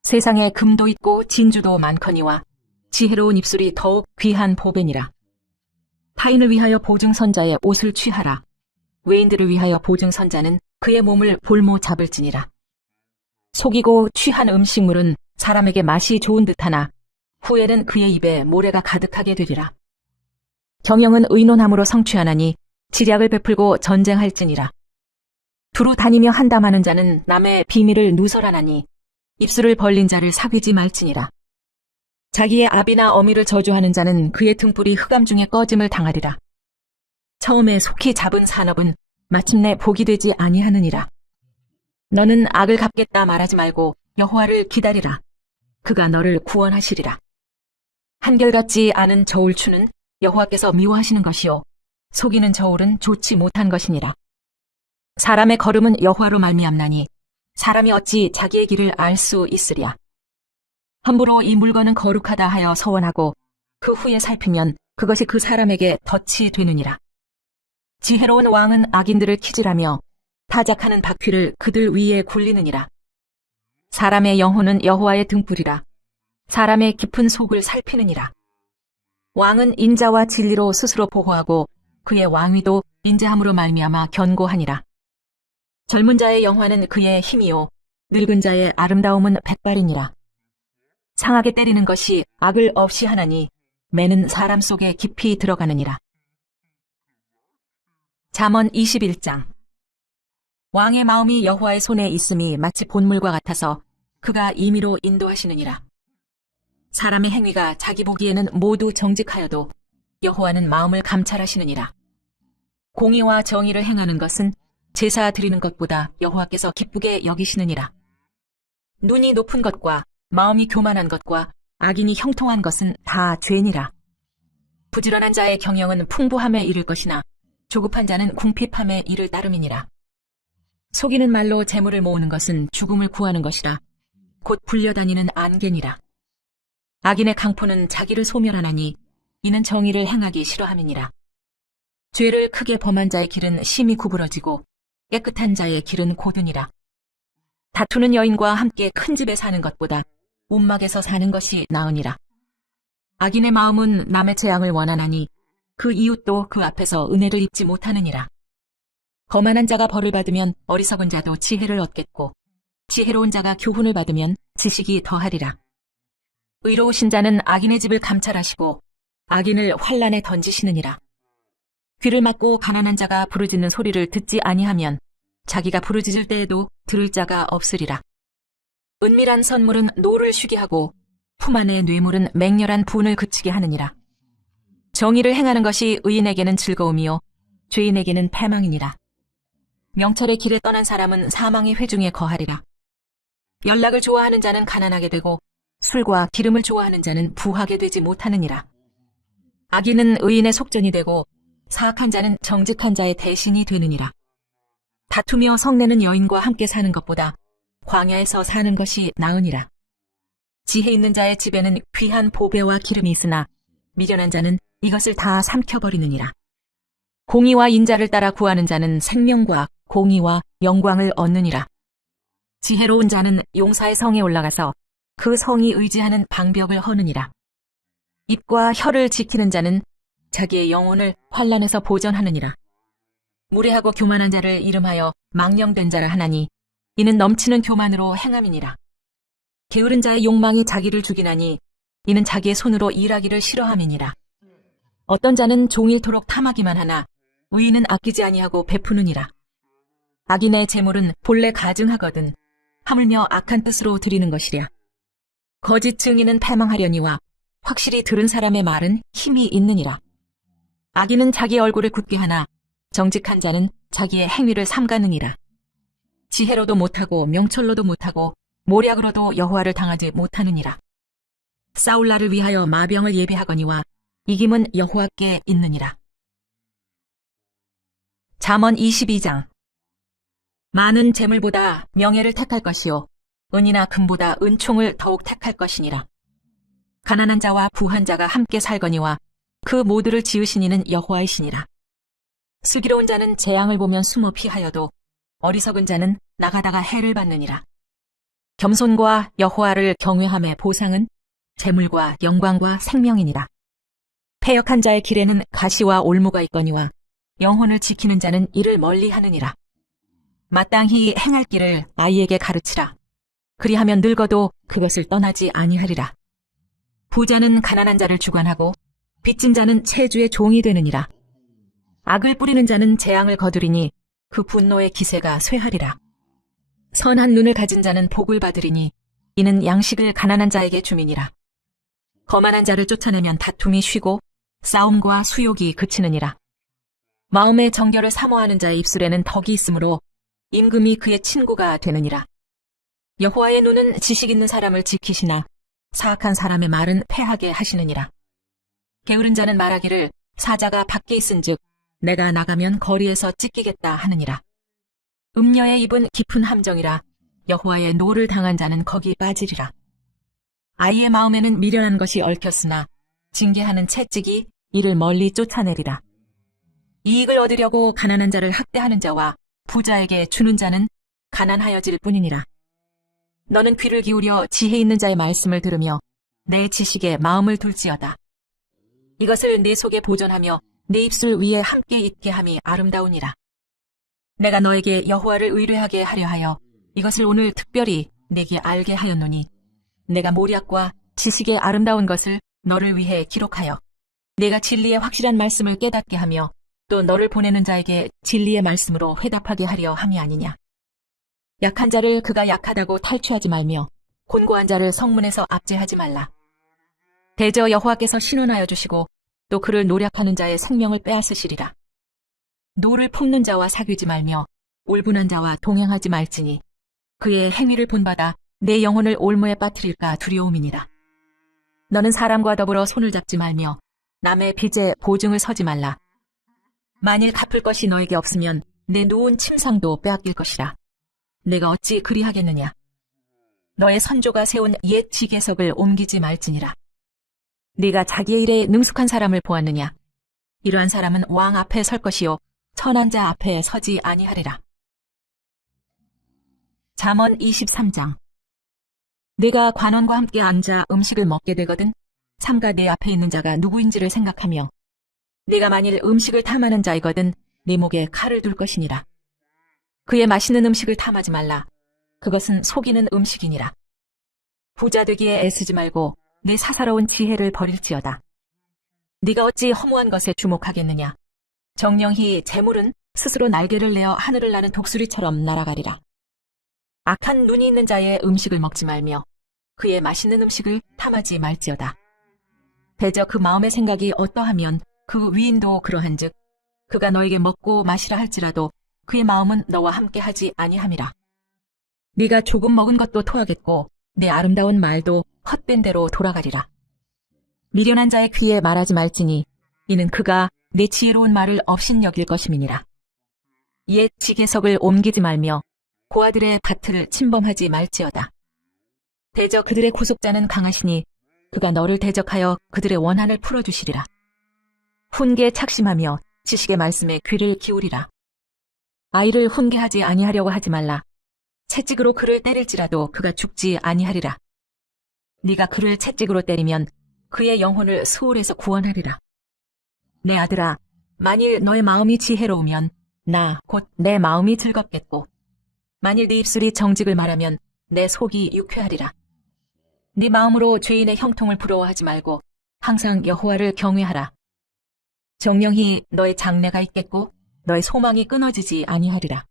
세상에 금도 있고 진주도 많거니와 지혜로운 입술이 더욱 귀한 보배니라. 타인을 위하여 보증선자의 옷을 취하라. 외인들을 위하여 보증선자는 그의 몸을 볼모 잡을지니라. 속이고 취한 음식물은 사람에게 맛이 좋은 듯하나 후에는 그의 입에 모래가 가득하게 되리라. 경영은 의논함으로 성취하나니 지략을 베풀고 전쟁할지니라. 두루 다니며 한담하는 자는 남의 비밀을 누설하나니 입술을 벌린 자를 사귀지 말지니라. 자기의 아비나 어미를 저주하는 자는 그의 등불이 흑암 중에 꺼짐을 당하리라. 처음에 속히 잡은 산업은 마침내 복이 되지 아니하느니라. 너는 악을 갚겠다 말하지 말고 여호와를 기다리라. 그가 너를 구원하시리라. 한결같지 않은 저울추는 여호와께서 미워하시는 것이요 속이는 저울은 좋지 못한 것이니라. 사람의 걸음은 여호와로 말미암나니 사람이 어찌 자기의 길을 알 수 있으랴. 함부로 이 물건은 거룩하다 하여 서원하고 그 후에 살피면 그것이 그 사람에게 덫이 되느니라. 지혜로운 왕은 악인들을 키질하며 타작하는 바퀴를 그들 위에 굴리느니라. 사람의 영혼은 여호와의 등불이라. 사람의 깊은 속을 살피느니라. 왕은 인자와 진리로 스스로 보호하고 그의 왕위도 인자함으로 말미암아 견고하니라. 젊은 자의 영화는 그의 힘이요 늙은 자의 아름다움은 백발이니라. 상하게 때리는 것이 악을 없이 하나니 매는 사람 속에 깊이 들어가느니라. 잠언 21장. 왕의 마음이 여호와의 손에 있음이 마치 본물과 같아서 그가 임의로 인도하시느니라. 사람의 행위가 자기 보기에는 모두 정직하여도 여호와는 마음을 감찰하시느니라. 공의와 정의를 행하는 것은 제사 드리는 것보다 여호와께서 기쁘게 여기시느니라. 눈이 높은 것과 마음이 교만한 것과 악인이 형통한 것은 다 죄니라. 부지런한 자의 경영은 풍부함에 이를 것이나 조급한 자는 궁핍함에 이를 따름이니라. 속이는 말로 재물을 모으는 것은 죽음을 구하는 것이라. 곧 불려다니는 안개니라. 악인의 강포는 자기를 소멸하나니 이는 정의를 행하기 싫어함이니라. 죄를 크게 범한 자의 길은 심히 구부러지고 깨끗한 자의 길은 고드니라. 다투는 여인과 함께 큰 집에 사는 것보다 움막에서 사는 것이 나으니라. 악인의 마음은 남의 재앙을 원하나니 그 이웃도 그 앞에서 은혜를 입지 못하느니라. 거만한 자가 벌을 받으면 어리석은 자도 지혜를 얻겠고 지혜로운 자가 교훈을 받으면 지식이 더하리라. 의로우신 자는 악인의 집을 감찰하시고 악인을 환란에 던지시느니라. 귀를 막고 가난한 자가 부르짖는 소리를 듣지 아니하면 자기가 부르짖을 때에도 들을 자가 없으리라. 은밀한 선물은 노를 쉬게 하고 품 안의 뇌물은 맹렬한 분을 그치게 하느니라. 정의를 행하는 것이 의인에게는 즐거움이요 죄인에게는 패망이니라. 명철의 길에 떠난 사람은 사망의 회중에 거하리라. 연락을 좋아하는 자는 가난하게 되고 술과 기름을 좋아하는 자는 부하게 되지 못하느니라. 악인은 의인의 속전이 되고 사악한 자는 정직한 자의 대신이 되느니라. 다투며 성내는 여인과 함께 사는 것보다 광야에서 사는 것이 나으니라. 지혜 있는 자의 집에는 귀한 보배와 기름이 있으나 미련한 자는 이것을 다 삼켜버리느니라. 공의와 인자를 따라 구하는 자는 생명과 공의와 영광을 얻느니라. 지혜로운 자는 용사의 성에 올라가서 그 성이 의지하는 방벽을 허느니라. 입과 혀를 지키는 자는 자기의 영혼을 환난에서 보전하느니라. 무례하고 교만한 자를 이름하여 망령된 자라 하나니 이는 넘치는 교만으로 행함이니라. 게으른 자의 욕망이 자기를 죽이나니 이는 자기의 손으로 일하기를 싫어함이니라. 어떤 자는 종일토록 탐하기만 하나 의인은 아끼지 아니하고 베푸느니라. 악인의 재물은 본래 가증하거든 하물며 악한 뜻으로 드리는 것이랴. 거짓 증인은 패망하려니와 확실히 들은 사람의 말은 힘이 있느니라. 악인은 자기 얼굴을 굳게 하나 정직한 자는 자기의 행위를 삼가느니라. 지혜로도 못하고 명철로도 못하고 모략으로도 여호와를 당하지 못하느니라. 싸울 날을 위하여 마병을 예비하거니와 이김은 여호와께 있느니라. 잠언 22장. 많은 재물보다 명예를 택할 것이요 은이나 금보다 은총을 더욱 택할 것이니라. 가난한 자와 부한 자가 함께 살거니와 그 모두를 지으신 이는 여호와이시니라. 슬기로운 자는 재앙을 보면 숨어 피하여도 어리석은 자는 나가다가 해를 받느니라. 겸손과 여호와를 경외함의 보상은 재물과 영광과 생명이니라. 패역한 자의 길에는 가시와 올무가 있거니와 영혼을 지키는 자는 이를 멀리하느니라. 마땅히 행할 길을 아이에게 가르치라. 그리하면 늙어도 그것을 떠나지 아니하리라. 부자는 가난한 자를 주관하고 빚진 자는 채주의 종이 되느니라. 악을 뿌리는 자는 재앙을 거두리니 그 분노의 기세가 쇠하리라. 선한 눈을 가진 자는 복을 받으리니 이는 양식을 가난한 자에게 주민이라. 거만한 자를 쫓아내면 다툼이 쉬고 싸움과 수욕이 그치느니라. 마음의 정결을 사모하는 자의 입술에는 덕이 있으므로 임금이 그의 친구가 되느니라. 여호와의 눈은 지식 있는 사람을 지키시나 사악한 사람의 말은 패하게 하시느니라. 게으른 자는 말하기를 사자가 밖에 있은즉 내가 나가면 거리에서 찢기겠다 하느니라. 음녀의 입은 깊은 함정이라 여호와의 노를 당한 자는 거기 빠지리라. 아이의 마음에는 미련한 것이 얽혔으나 징계하는 채찍이 이를 멀리 쫓아내리라. 이익을 얻으려고 가난한 자를 학대하는 자와 부자에게 주는 자는 가난하여질 뿐이니라. 너는 귀를 기울여 지혜 있는 자의 말씀을 들으며 내 지식에 마음을 둘지어다. 이것을 내 속에 보존하며 내 입술 위에 함께 있게 함이 아름다우니라. 내가 너에게 여호와를 의뢰하게 하려 하여 이것을 오늘 특별히 내게 알게 하였노니 내가 모략과 지식의 아름다운 것을 너를 위해 기록하여 내가 진리의 확실한 말씀을 깨닫게 하며 또 너를 보내는 자에게 진리의 말씀으로 회답하게 하려 함이 아니냐. 약한 자를 그가 약하다고 탈취하지 말며 곤고한 자를 성문에서 압제하지 말라. 대저 여호와께서 신원하여 주시고 또 그를 노략하는 자의 생명을 빼앗으시리라. 노를 품는 자와 사귀지 말며 울분한 자와 동행하지 말지니 그의 행위를 본받아 내 영혼을 올무에 빠뜨릴까 두려움이니라. 너는 사람과 더불어 손을 잡지 말며 남의 빚에 보증을 서지 말라. 만일 갚을 것이 너에게 없으면 내 누운 침상도 빼앗길 것이라. 내가 어찌 그리하겠느냐. 너의 선조가 세운 옛 지계석을 옮기지 말지니라. 네가 자기의 일에 능숙한 사람을 보았느냐. 이러한 사람은 왕 앞에 설 것이요 천한 자 앞에 서지 아니하리라. 잠언 23장. 네가 관원과 함께 앉아 음식을 먹게 되거든 삼가 내 앞에 있는 자가 누구인지를 생각하며 네가 만일 음식을 탐하는 자이거든 네 목에 칼을 둘 것이니라. 그의 맛있는 음식을 탐하지 말라. 그것은 속이는 음식이니라. 부자 되기에 애쓰지 말고 내 사사로운 지혜를 버릴지어다. 네가 어찌 허무한 것에 주목하겠느냐. 정령히 재물은 스스로 날개를 내어 하늘을 나는 독수리처럼 날아가리라. 악한 눈이 있는 자의 음식을 먹지 말며 그의 맛있는 음식을 탐하지 말지어다. 대저 그 마음의 생각이 어떠하면 그 위인도 그러한즉 그가 너에게 먹고 마시라 할지라도 그의 마음은 너와 함께 하지 아니함이라. 네가 조금 먹은 것도 토하겠고 내 아름다운 말도 헛된 대로 돌아가리라. 미련한 자의 귀에 말하지 말지니 이는 그가 내 지혜로운 말을 업신여길 것임이니라. 옛 지계석을 옮기지 말며 고아들의 밭을 침범하지 말지어다. 대저 그들의 구속자는 강하시니 그가 너를 대적하여 그들의 원한을 풀어주시리라. 훈계에 착심하며 지식의 말씀에 귀를 기울이라. 아이를 훈계하지 아니하려고 하지 말라. 채찍으로 그를 때릴지라도 그가 죽지 아니하리라. 네가 그를 채찍으로 때리면 그의 영혼을 수월에서 구원하리라. 내 아들아, 만일 너의 마음이 지혜로우면 나 곧 내 마음이 즐겁겠고 만일 네 입술이 정직을 말하면 내 속이 유쾌하리라. 네 마음으로 죄인의 형통을 부러워하지 말고 항상 여호와를 경외하라. 정령히 너의 장래가 있겠고 너의 소망이 끊어지지 아니하리라.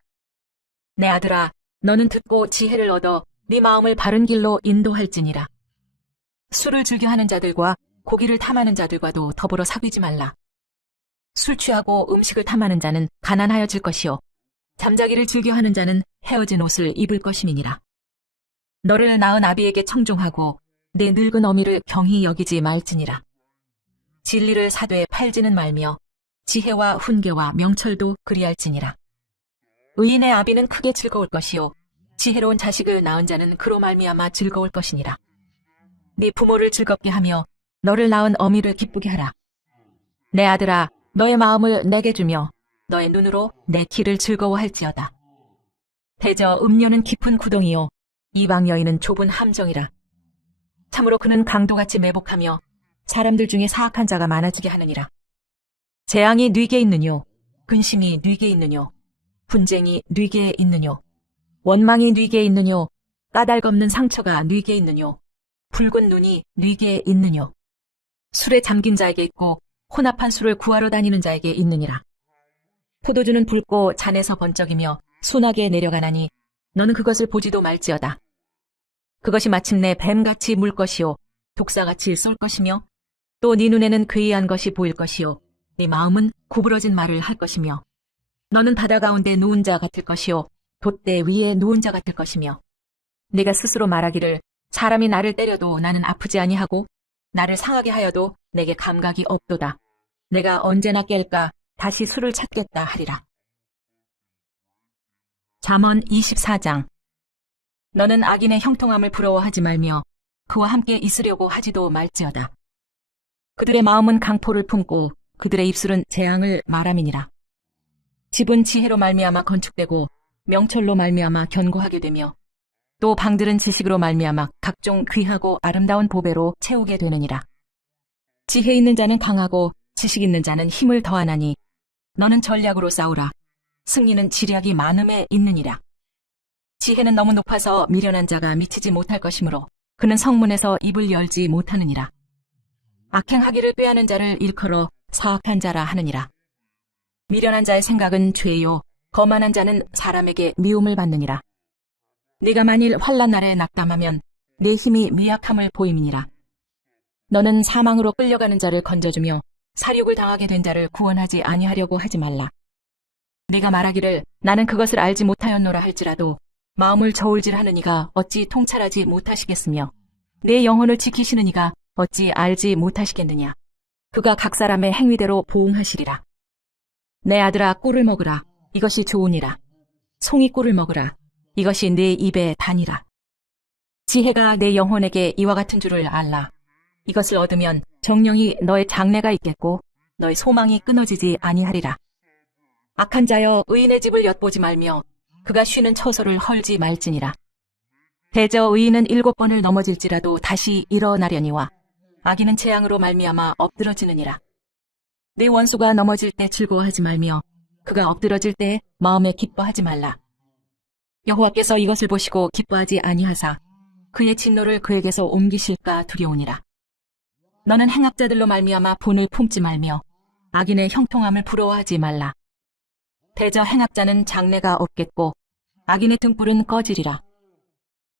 내 아들아, 너는 듣고 지혜를 얻어 네 마음을 바른 길로 인도할지니라. 술을 즐겨하는 자들과 고기를 탐하는 자들과도 더불어 사귀지 말라. 술 취하고 음식을 탐하는 자는 가난하여질 것이요 잠자기를 즐겨하는 자는 헤어진 옷을 입을 것임이니라. 너를 낳은 아비에게 청종하고 내 늙은 어미를 경히 여기지 말지니라. 진리를 사되 팔지는 말며 지혜와 훈계와 명철도 그리할지니라. 의인의 아비는 크게 즐거울 것이요 지혜로운 자식을 낳은 자는 그로 말미암아 즐거울 것이니라. 네 부모를 즐겁게 하며 너를 낳은 어미를 기쁘게 하라. 내 아들아, 너의 마음을 내게 주며 너의 눈으로 내 길을 즐거워할지어다. 대저 음료는 깊은 구덩이요 이방 여인은 좁은 함정이라. 참으로 그는 강도같이 매복하며 사람들 중에 사악한 자가 많아지게 하느니라. 재앙이 뉘게 있느뇨 근심이 뉘게 있느뇨 분쟁이 뉘게 있느뇨 원망이 뉘게 있느뇨 까닭없는 상처가 뉘게 있느뇨 붉은 눈이 뉘게 있느뇨 술에 잠긴 자에게 있고 혼합한 술을 구하러 다니는 자에게 있느니라. 포도주는 붉고 잔에서 번쩍이며 순하게 내려가나니 너는 그것을 보지도 말지어다. 그것이 마침내 뱀같이 물 것이요 독사같이 쏠 것이며 또 네 눈에는 괴이한 것이 보일 것이요 네 마음은 구부러진 말을 할 것이며 너는 바다 가운데 누운 자 같을 것이요 돛대 위에 누운 자 같을 것이며 네가 스스로 말하기를 사람이 나를 때려도 나는 아프지 아니하고 나를 상하게 하여도 내게 감각이 없도다. 내가 언제나 깰까 다시 술을 찾겠다 하리라. 잠언 24장. 너는 악인의 형통함을 부러워하지 말며 그와 함께 있으려고 하지도 말지어다. 그들의 마음은 강포를 품고 그들의 입술은 재앙을 말함이니라. 집은 지혜로 말미암아 건축되고 명철로 말미암아 견고하게 되며 또 방들은 지식으로 말미암아 각종 귀하고 아름다운 보배로 채우게 되느니라. 지혜 있는 자는 강하고 지식 있는 자는 힘을 더하나니 너는 전략으로 싸우라. 승리는 지략이 많음에 있느니라. 지혜는 너무 높아서 미련한 자가 미치지 못할 것이므로 그는 성문에서 입을 열지 못하느니라. 악행하기를 꾀하는 자를 일컬어 사악한 자라 하느니라. 미련한 자의 생각은 죄요 거만한 자는 사람에게 미움을 받느니라. 네가 만일 환난 날에 낙담하면 네 힘이 미약함을 보임이니라. 너는 사망으로 끌려가는 자를 건져주며 사륙을 당하게 된 자를 구원하지 아니하려고 하지 말라. 네가 말하기를 나는 그것을 알지 못하였노라 할지라도 마음을 저울질하는 이가 어찌 통찰하지 못하시겠으며 내 영혼을 지키시는 이가 어찌 알지 못하시겠느냐. 그가 각 사람의 행위대로 보응하시리라. 내 아들아 꿀을 먹으라. 이것이 좋으니라. 송이 꿀을 먹으라. 이것이 내 입의 단이라. 지혜가 내 영혼에게 이와 같은 줄을 알라. 이것을 얻으면 정령이 너의 장래가 있겠고 너의 소망이 끊어지지 아니하리라. 악한 자여 의인의 집을 엿보지 말며 그가 쉬는 처소를 헐지 말지니라. 대저 의인은 7번을 넘어질지라도 다시 일어나려니와 악인은 재앙으로 말미암아 엎드러지느니라. 네 원수가 넘어질 때 즐거워하지 말며 그가 엎드러질 때 마음에 기뻐하지 말라. 여호와께서 이것을 보시고 기뻐하지 아니하사 그의 진노를 그에게서 옮기실까 두려우니라. 너는 행악자들로 말미암아 분을 품지 말며 악인의 형통함을 부러워하지 말라. 대저 행악자는 장래가 없겠고 악인의 등불은 꺼지리라.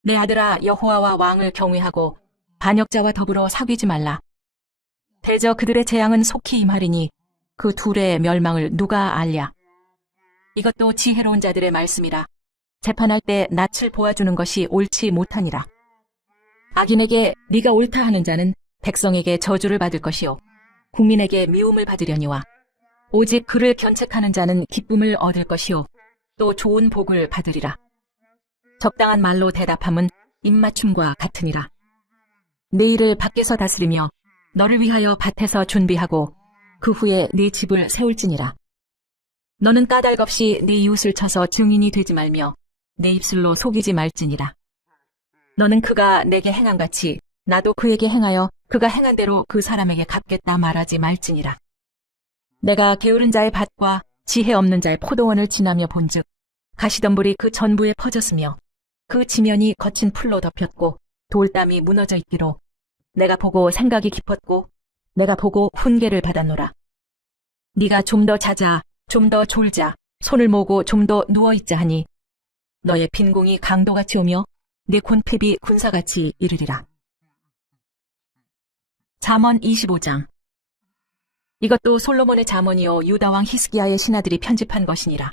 내 아들아 여호와와 왕을 경외하고 반역자와 더불어 사귀지 말라. 대저 그들의 재앙은 속히 임하리니 그 둘의 멸망을 누가 알랴. 이것도 지혜로운 자들의 말씀이라. 재판할 때 낯을 보아주는 것이 옳지 못하니라. 악인에게 네가 옳다 하는 자는 백성에게 저주를 받을 것이요 국민에게 미움을 받으려니와 오직 그를 견책하는 자는 기쁨을 얻을 것이요 또 좋은 복을 받으리라. 적당한 말로 대답함은 입맞춤과 같으니라. 내 일을 밖에서 다스리며 너를 위하여 밭에서 준비하고 그 후에 네 집을 세울지니라. 너는 까닭 없이 네 이웃을 쳐서 증인이 되지 말며 내 입술로 속이지 말지니라. 너는 그가 내게 행한같이 나도 그에게 행하여 그가 행한 대로 그 사람에게 갚겠다 말하지 말지니라. 내가 게으른 자의 밭과 지혜 없는 자의 포도원을 지나며 본즉 가시덤불이 그 전부에 퍼졌으며 그 지면이 거친 풀로 덮였고 돌담이 무너져 있기로 내가 보고 생각이 깊었고 내가 보고 훈계를 받았노라. 네가 좀 더 자자, 좀 더 졸자, 손을 모으고 좀 더 누워있자 하니 너의 빈궁이 강도같이 오며 내 곤핍이 군사같이 이르리라. 잠언 25장. 이것도 솔로몬의 잠언이요 유다 왕 히스기야의 신하들이 편집한 것이니라.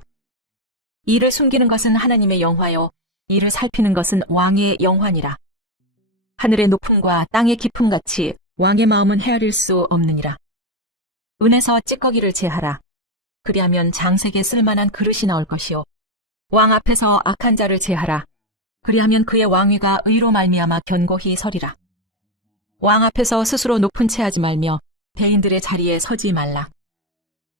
이를 숨기는 것은 하나님의 영화요 이를 살피는 것은 왕의 영화니라. 하늘의 높음과 땅의 깊음 같이 왕의 마음은 헤아릴 수 없느니라. 은에서 찌꺼기를 제하라. 그리하면 장색에 쓸만한 그릇이 나올 것이요 왕 앞에서 악한 자를 제하라. 그리하면 그의 왕위가 의로 말미암아 견고히 서리라. 왕 앞에서 스스로 높은 채 하지 말며 대인들의 자리에 서지 말라.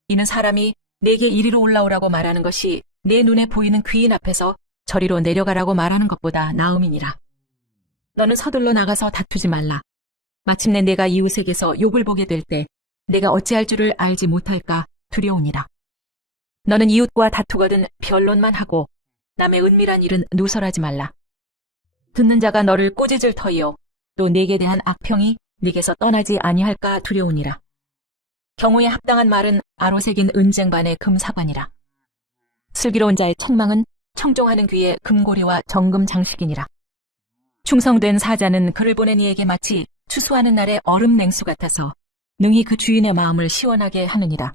이는 사람이 내게 이리로 올라오라고 말하는 것이 내 눈에 보이는 귀인 앞에서 저리로 내려가라고 말하는 것보다 나음이니라. 너는 서둘러 나가서 다투지 말라. 마침내 내가 이웃에게서 욕을 보게 될 때 내가 어찌할 줄을 알지 못할까 두려우니라. 너는 이웃과 다투거든 변론만 하고 남의 은밀한 일은 누설하지 말라. 듣는 자가 너를 꾸짖을 터이요 또 네게 대한 악평이 네게서 떠나지 아니할까 두려우니라. 경우에 합당한 말은 아로 새긴 은쟁반의 금사관이라. 슬기로운 자의 책망은 청종하는 귀에 금고리와 정금 장식이니라. 충성된 사자는 그를 보낸 이에게 마치 추수하는 날의 얼음 냉수 같아서 능히 그 주인의 마음을 시원하게 하느니라.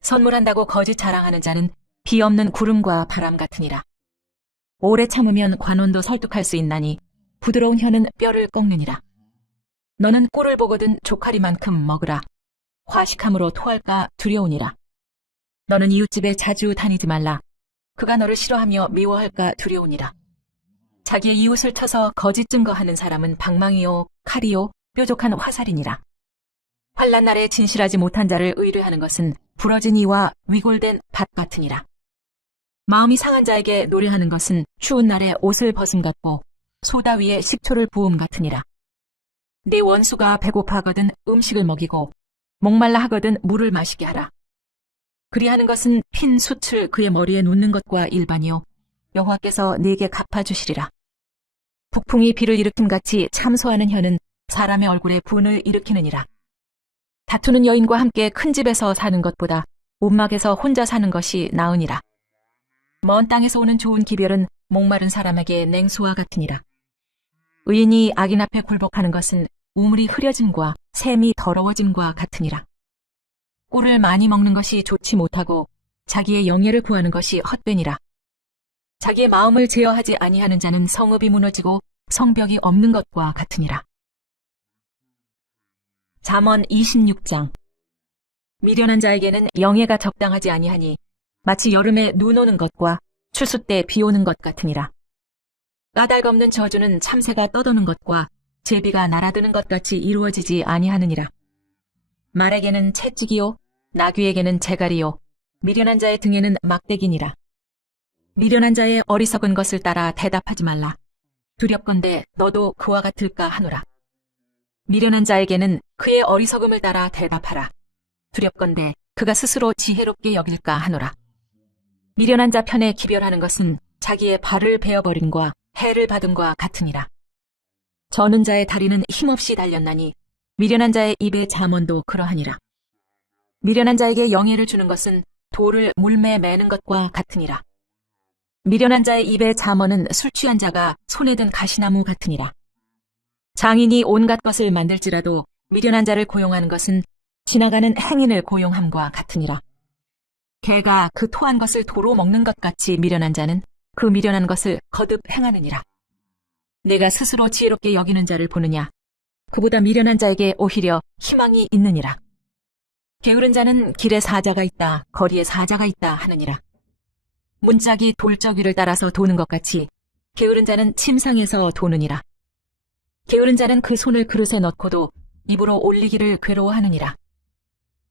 선물한다고 거짓 자랑하는 자는 비 없는 구름과 바람 같으니라. 오래 참으면 관원도 설득할 수 있나니 부드러운 혀는 뼈를 꺾느니라. 너는 꼴을 보거든 조카리만큼 먹으라. 화식함으로 토할까 두려우니라. 너는 이웃집에 자주 다니지 말라. 그가 너를 싫어하며 미워할까 두려우니라. 자기의 이웃을 터서 거짓 증거하는 사람은 방망이요 칼이요 뾰족한 화살이니라. 환난 날에 진실하지 못한 자를 의뢰하는 것은 부러진 이와 위골된 밭 같으니라. 마음이 상한 자에게 노래하는 것은 추운 날에 옷을 벗음 같고 소다 위에 식초를 부음 같으니라. 네 원수가 배고파하거든 음식을 먹이고 목말라 하거든 물을 마시게 하라. 그리하는 것은 핀 숯을 그의 머리에 놓는 것과 일반이요 여호와께서 네게 갚아주시리라. 북풍이 비를 일으킴같이 참소하는 혀는 사람의 얼굴에 분을 일으키느니라. 다투는 여인과 함께 큰 집에서 사는 것보다 움막에서 혼자 사는 것이 나으니라. 먼 땅에서 오는 좋은 기별은 목마른 사람에게 냉수와 같으니라. 의인이 악인 앞에 굴복하는 것은 우물이 흐려짐과 샘이 더러워짐과 같으니라. 꿀을 많이 먹는 것이 좋지 못하고 자기의 영예를 구하는 것이 헛되니라. 자기의 마음을 제어하지 아니하는 자는 성읍이 무너지고 성벽이 없는 것과 같으니라. 잠언 26장. 미련한 자에게는 영예가 적당하지 아니하니 마치 여름에 눈 오는 것과 추수 때 비 오는 것 같으니라. 까닭 없는 저주는 참새가 떠도는 것과 제비가 날아드는 것 같이 이루어지지 아니하느니라. 말에게는 채찍이요 나귀에게는 재갈이요 미련한 자의 등에는 막대기니라. 미련한 자의 어리석은 것을 따라 대답하지 말라. 두렵건대 너도 그와 같을까 하노라. 미련한 자에게는 그의 어리석음을 따라 대답하라. 두렵건대 그가 스스로 지혜롭게 여길까 하노라. 미련한 자 편에 기별하는 것은 자기의 발을 베어버림과 해를 받음과 같으니라. 저는 자의 다리는 힘없이 달렸나니 미련한 자의 입의 잠언도 그러하니라. 미련한 자에게 영예를 주는 것은 돌을 물매 매는 것과 같으니라. 미련한 자의 입의 잠언은 술 취한 자가 손에 든 가시나무 같으니라. 장인이 온갖 것을 만들지라도 미련한 자를 고용하는 것은 지나가는 행인을 고용함과 같으니라. 개가 그 토한 것을 도로 먹는 것 같이 미련한 자는 그 미련한 것을 거듭 행하느니라. 내가 스스로 지혜롭게 여기는 자를 보느냐? 그보다 미련한 자에게 오히려 희망이 있느니라. 게으른 자는 길에 사자가 있다, 거리에 사자가 있다 하느니라. 문짝이 돌적이를 따라서 도는 것 같이 게으른 자는 침상에서 도느니라. 게으른 자는 그 손을 그릇에 넣고도 입으로 올리기를 괴로워하느니라.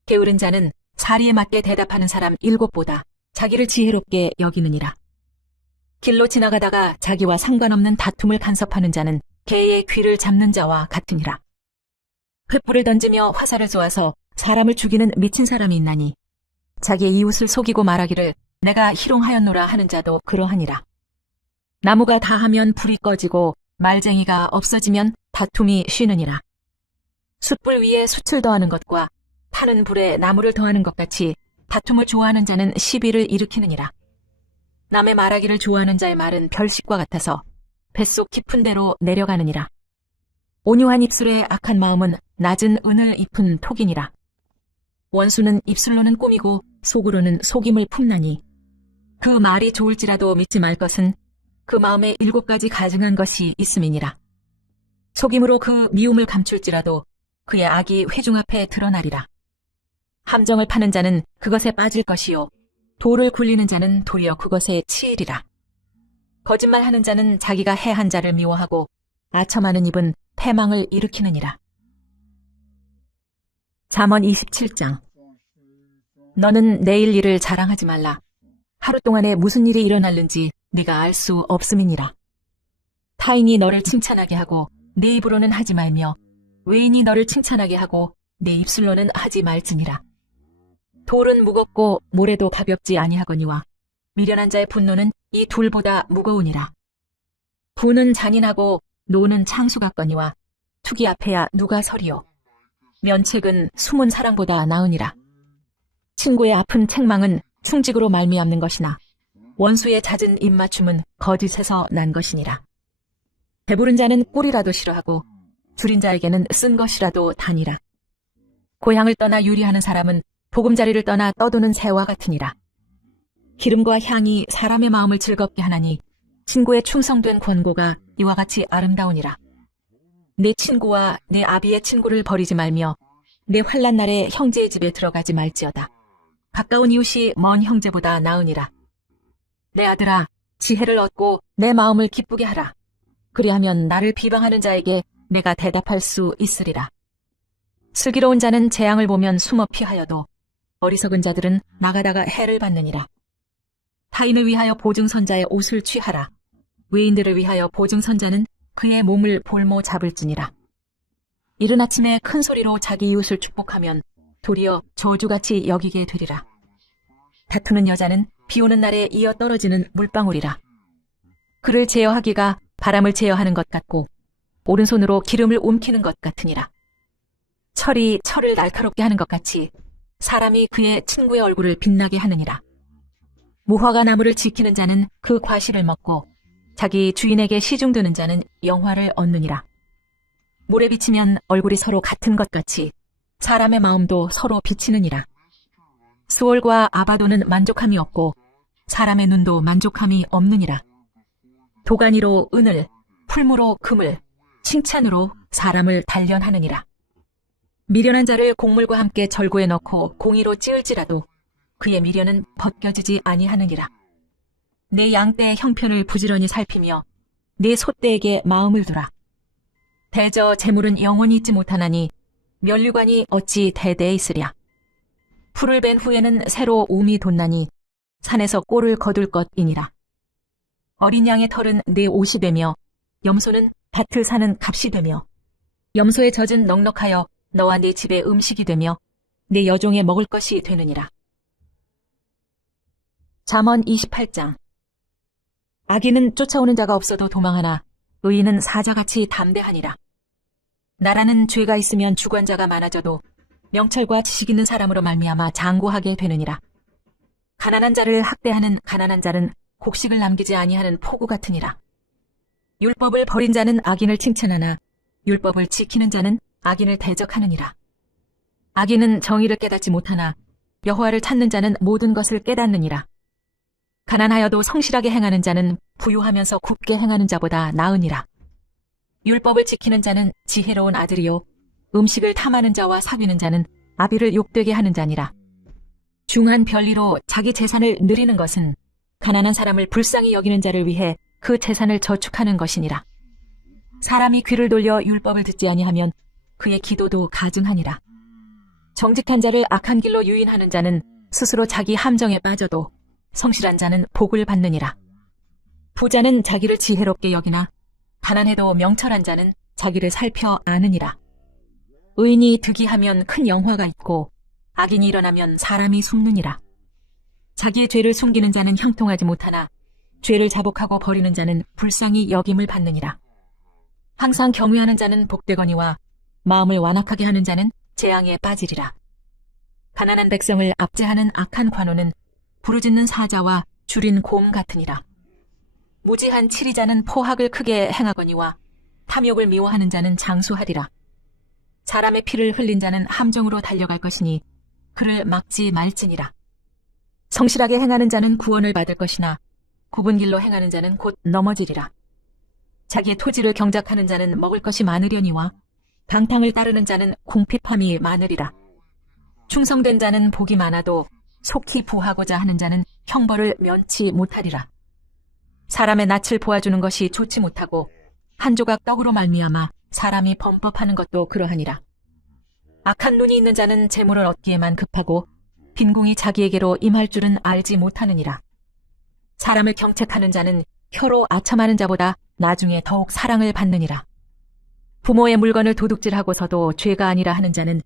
게으른 자는 사리에 맞게 대답하는 사람 7보다 자기를 지혜롭게 여기느니라. 길로 지나가다가 자기와 상관없는 다툼을 간섭하는 자는 개의 귀를 잡는 자와 같으니라. 횃불을 던지며 화살을 쏘아서 사람을 죽이는 미친 사람이 있나니 자기의 이웃을 속이고 말하기를 내가 희롱하였노라 하는 자도 그러하니라. 나무가 다하면 불이 꺼지고 말쟁이가 없어지면 다툼이 쉬느니라. 숯불 위에 숯을 더하는 것과 타는 불에 나무를 더하는 것 같이 다툼을 좋아하는 자는 시비를 일으키느니라. 남의 말하기를 좋아하는 자의 말은 별식과 같아서 뱃속 깊은 데로 내려가느니라. 온유한 입술의 악한 마음은 낮은 은을 입은 톡이니라. 원수는 입술로는 꾸미고 속으로는 속임을 품나니 그 말이 좋을지라도 믿지 말 것은 그 마음에 7가지 가증한 것이 있음이니라. 속임으로 그 미움을 감출지라도 그의 악이 회중 앞에 드러나리라. 함정을 파는 자는 그것에 빠질 것이요 돌을 굴리는 자는 도리어 그것에 치이리라. 거짓말하는 자는 자기가 해한 자를 미워하고 아첨하는 입은 패망을 일으키느니라. 잠언 27장. 너는 내일 일을 자랑하지 말라. 하루 동안에 무슨 일이 일어날는지 네가 알 수 없음이니라. 타인이 너를 칭찬하게 하고 내 입으로는 하지 말며 외인이 너를 칭찬하게 하고 내 입술로는 하지 말지니라. 돌은 무겁고 모래도 가볍지 아니하거니와 미련한 자의 분노는 이 둘보다 무거우니라. 부는 잔인하고 노는 창수 같거니와 투기 앞에야 누가 서리요. 면책은 숨은 사랑보다 나으니라. 친구의 아픈 책망은 충직으로 말미암는 것이나 원수의 잦은 입맞춤은 거짓에서 난 것이니라. 배부른 자는 꿀이라도 싫어하고 줄인 자에게는 쓴 것이라도 다니라. 고향을 떠나 유리하는 사람은 보금자리를 떠나 떠도는 새와 같으니라. 기름과 향이 사람의 마음을 즐겁게 하나니 친구의 충성된 권고가 이와 같이 아름다우니라. 내 친구와 내 아비의 친구를 버리지 말며 내 환난 날에 형제의 집에 들어가지 말지어다. 가까운 이웃이 먼 형제보다 나으니라. 내 아들아, 지혜를 얻고 내 마음을 기쁘게 하라. 그리하면 나를 비방하는 자에게 내가 대답할 수 있으리라. 슬기로운 자는 재앙을 보면 숨어 피하여도 어리석은 자들은 나가다가 해를 받느니라. 타인을 위하여 보증선자의 옷을 취하라. 외인들을 위하여 보증선자는 그의 몸을 볼모 잡을지니라. 이른 아침에 큰 소리로 자기 이웃을 축복하면 도리어 저주같이 여기게 되리라. 다투는 여자는 비 오는 날에 이어 떨어지는 물방울이라. 그를 제어하기가 바람을 제어하는 것 같고 오른손으로 기름을 움키는 것 같으니라. 철이 철을 날카롭게 하는 것 같이 사람이 그의 친구의 얼굴을 빛나게 하느니라. 무화과 나무를 지키는 자는 그 과실을 먹고 자기 주인에게 시중드는 자는 영화를 얻느니라. 물에 비치면 얼굴이 서로 같은 것 같이 사람의 마음도 서로 비치느니라. 수월과 아바도는 만족함이 없고 사람의 눈도 만족함이 없느니라. 도가니로 은을, 풀무로 금을, 칭찬으로 사람을 단련하느니라. 미련한 자를 곡물과 함께 절구에 넣고 공의로 찌을지라도 그의 미련은 벗겨지지 아니하느니라. 내 양떼의 형편을 부지런히 살피며 내 소떼에게 마음을 두라. 대저 재물은 영원히 있지 못하나니 면류관이 어찌 대대에 있으랴. 풀을 벤 후에는 새로 움이 돋나니 산에서 꼴을 거둘 것이니라. 어린 양의 털은 내 옷이 되며 염소는 밭을 사는 값이 되며 염소의 젖은 넉넉하여 너와 네 집의 음식이 되며 내 여종의 먹을 것이 되느니라. 잠언 28장. 악인은 쫓아오는 자가 없어도 도망하나 의인은 사자같이 담대하니라. 나라는 죄가 있으면 주관자가 많아져도 명철과 지식 있는 사람으로 말미암아 장구하게 되느니라. 가난한 자를 학대하는 가난한 자는 곡식을 남기지 아니하는 포구 같으니라. 율법을 버린 자는 악인을 칭찬하나 율법을 지키는 자는 악인을 대적하느니라. 악인은 정의를 깨닫지 못하나 여호와를 찾는 자는 모든 것을 깨닫느니라. 가난하여도 성실하게 행하는 자는 부유하면서 굽게 행하는 자보다 나으니라. 율법을 지키는 자는 지혜로운 아들이요 음식을 탐하는 자와 사귀는 자는 아비를 욕되게 하는 자니라. 중한 별리로 자기 재산을 누리는 것은 가난한 사람을 불쌍히 여기는 자를 위해 그 재산을 저축하는 것이니라. 사람이 귀를 돌려 율법을 듣지 아니하면 그의 기도도 가증하니라. 정직한 자를 악한 길로 유인하는 자는 스스로 자기 함정에 빠져도 성실한 자는 복을 받느니라. 부자는 자기를 지혜롭게 여기나 가난해도 명철한 자는 자기를 살펴 아느니라. 의인이 득이하면 큰 영화가 있고 악인이 일어나면 사람이 숨느니라. 자기의 죄를 숨기는 자는 형통하지 못하나 죄를 자복하고 버리는 자는 불쌍히 여김을 받느니라. 항상 경외하는 자는 복되거니와 마음을 완악하게 하는 자는 재앙에 빠지리라. 가난한 백성을 압제하는 악한 관원은 부르짖는 사자와 줄인 곰 같으니라. 무지한 치리자는 포학을 크게 행하거니와 탐욕을 미워하는 자는 장수하리라. 사람의 피를 흘린 자는 함정으로 달려갈 것이니 그를 막지 말지니라. 성실하게 행하는 자는 구원을 받을 것이나 굽은 길로 행하는 자는 곧 넘어지리라. 자기의 토지를 경작하는 자는 먹을 것이 많으려니와 방탕을 따르는 자는 궁핍함이 많으리라. 충성된 자는 복이 많아도 속히 부하고자 하는 자는 형벌을 면치 못하리라. 사람의 낯을 보아주는 것이 좋지 못하고 한 조각 떡으로 말미암아 사람이 범법하는 것도 그러하니라. 악한 눈이 있는 자는 재물을 얻기에만 급하고 빈궁이 자기에게로 임할 줄은 알지 못하느니라. 사람을 경책하는 자는 혀로 아첨하는 자보다 나중에 더욱 사랑을 받느니라. 부모의 물건을 도둑질하고서도 죄가 아니라 하는 자는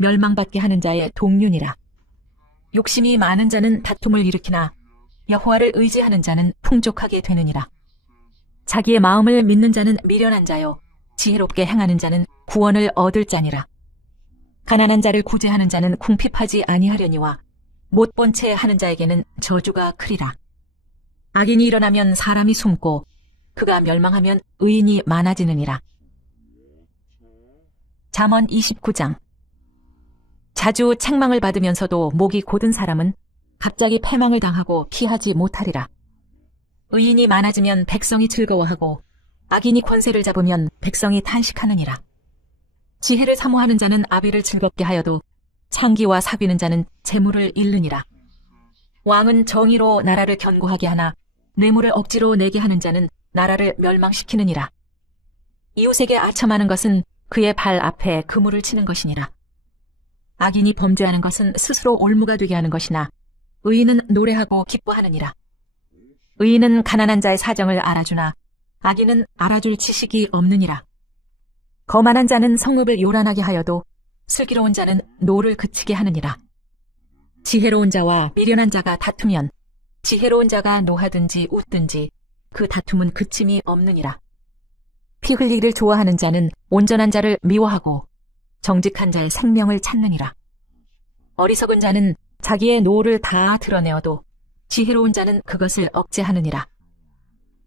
멸망받게 하는 자의 동륜이라. 욕심이 많은 자는 다툼을 일으키나 여호와를 의지하는 자는 풍족하게 되느니라. 자기의 마음을 믿는 자는 미련한 자요 지혜롭게 행하는 자는 구원을 얻을 자니라. 가난한 자를 구제하는 자는 궁핍하지 아니하려니와 못 본 채 하는 자에게는 저주가 크리라. 악인이 일어나면 사람이 숨고 그가 멸망하면 의인이 많아지느니라. 잠언 29장. 자주 책망을 받으면서도 목이 곧은 사람은 갑자기 패망을 당하고 피하지 못하리라. 의인이 많아지면 백성이 즐거워하고 악인이 권세를 잡으면 백성이 탄식하느니라. 지혜를 사모하는 자는 아비를 즐겁게 하여도 창기와 사귀는 자는 재물을 잃느니라. 왕은 정의로 나라를 견고하게 하나 뇌물을 억지로 내게 하는 자는 나라를 멸망시키느니라. 이웃에게 아첨하는 것은 그의 발 앞에 그물을 치는 것이니라. 악인이 범죄하는 것은 스스로 올무가 되게 하는 것이나 의인은 노래하고 기뻐하느니라. 의인은 가난한 자의 사정을 알아주나 악인은 알아줄 지식이 없느니라. 거만한 자는 성읍을 요란하게 하여도 슬기로운 자는 노를 그치게 하느니라. 지혜로운 자와 미련한 자가 다투면 지혜로운 자가 노하든지 웃든지 그 다툼은 그침이 없느니라. 피 흘리기를 좋아하는 자는 온전한 자를 미워하고 정직한 자의 생명을 찾느니라. 어리석은 자는 자기의 노를 다 드러내어도 지혜로운 자는 그것을 억제하느니라.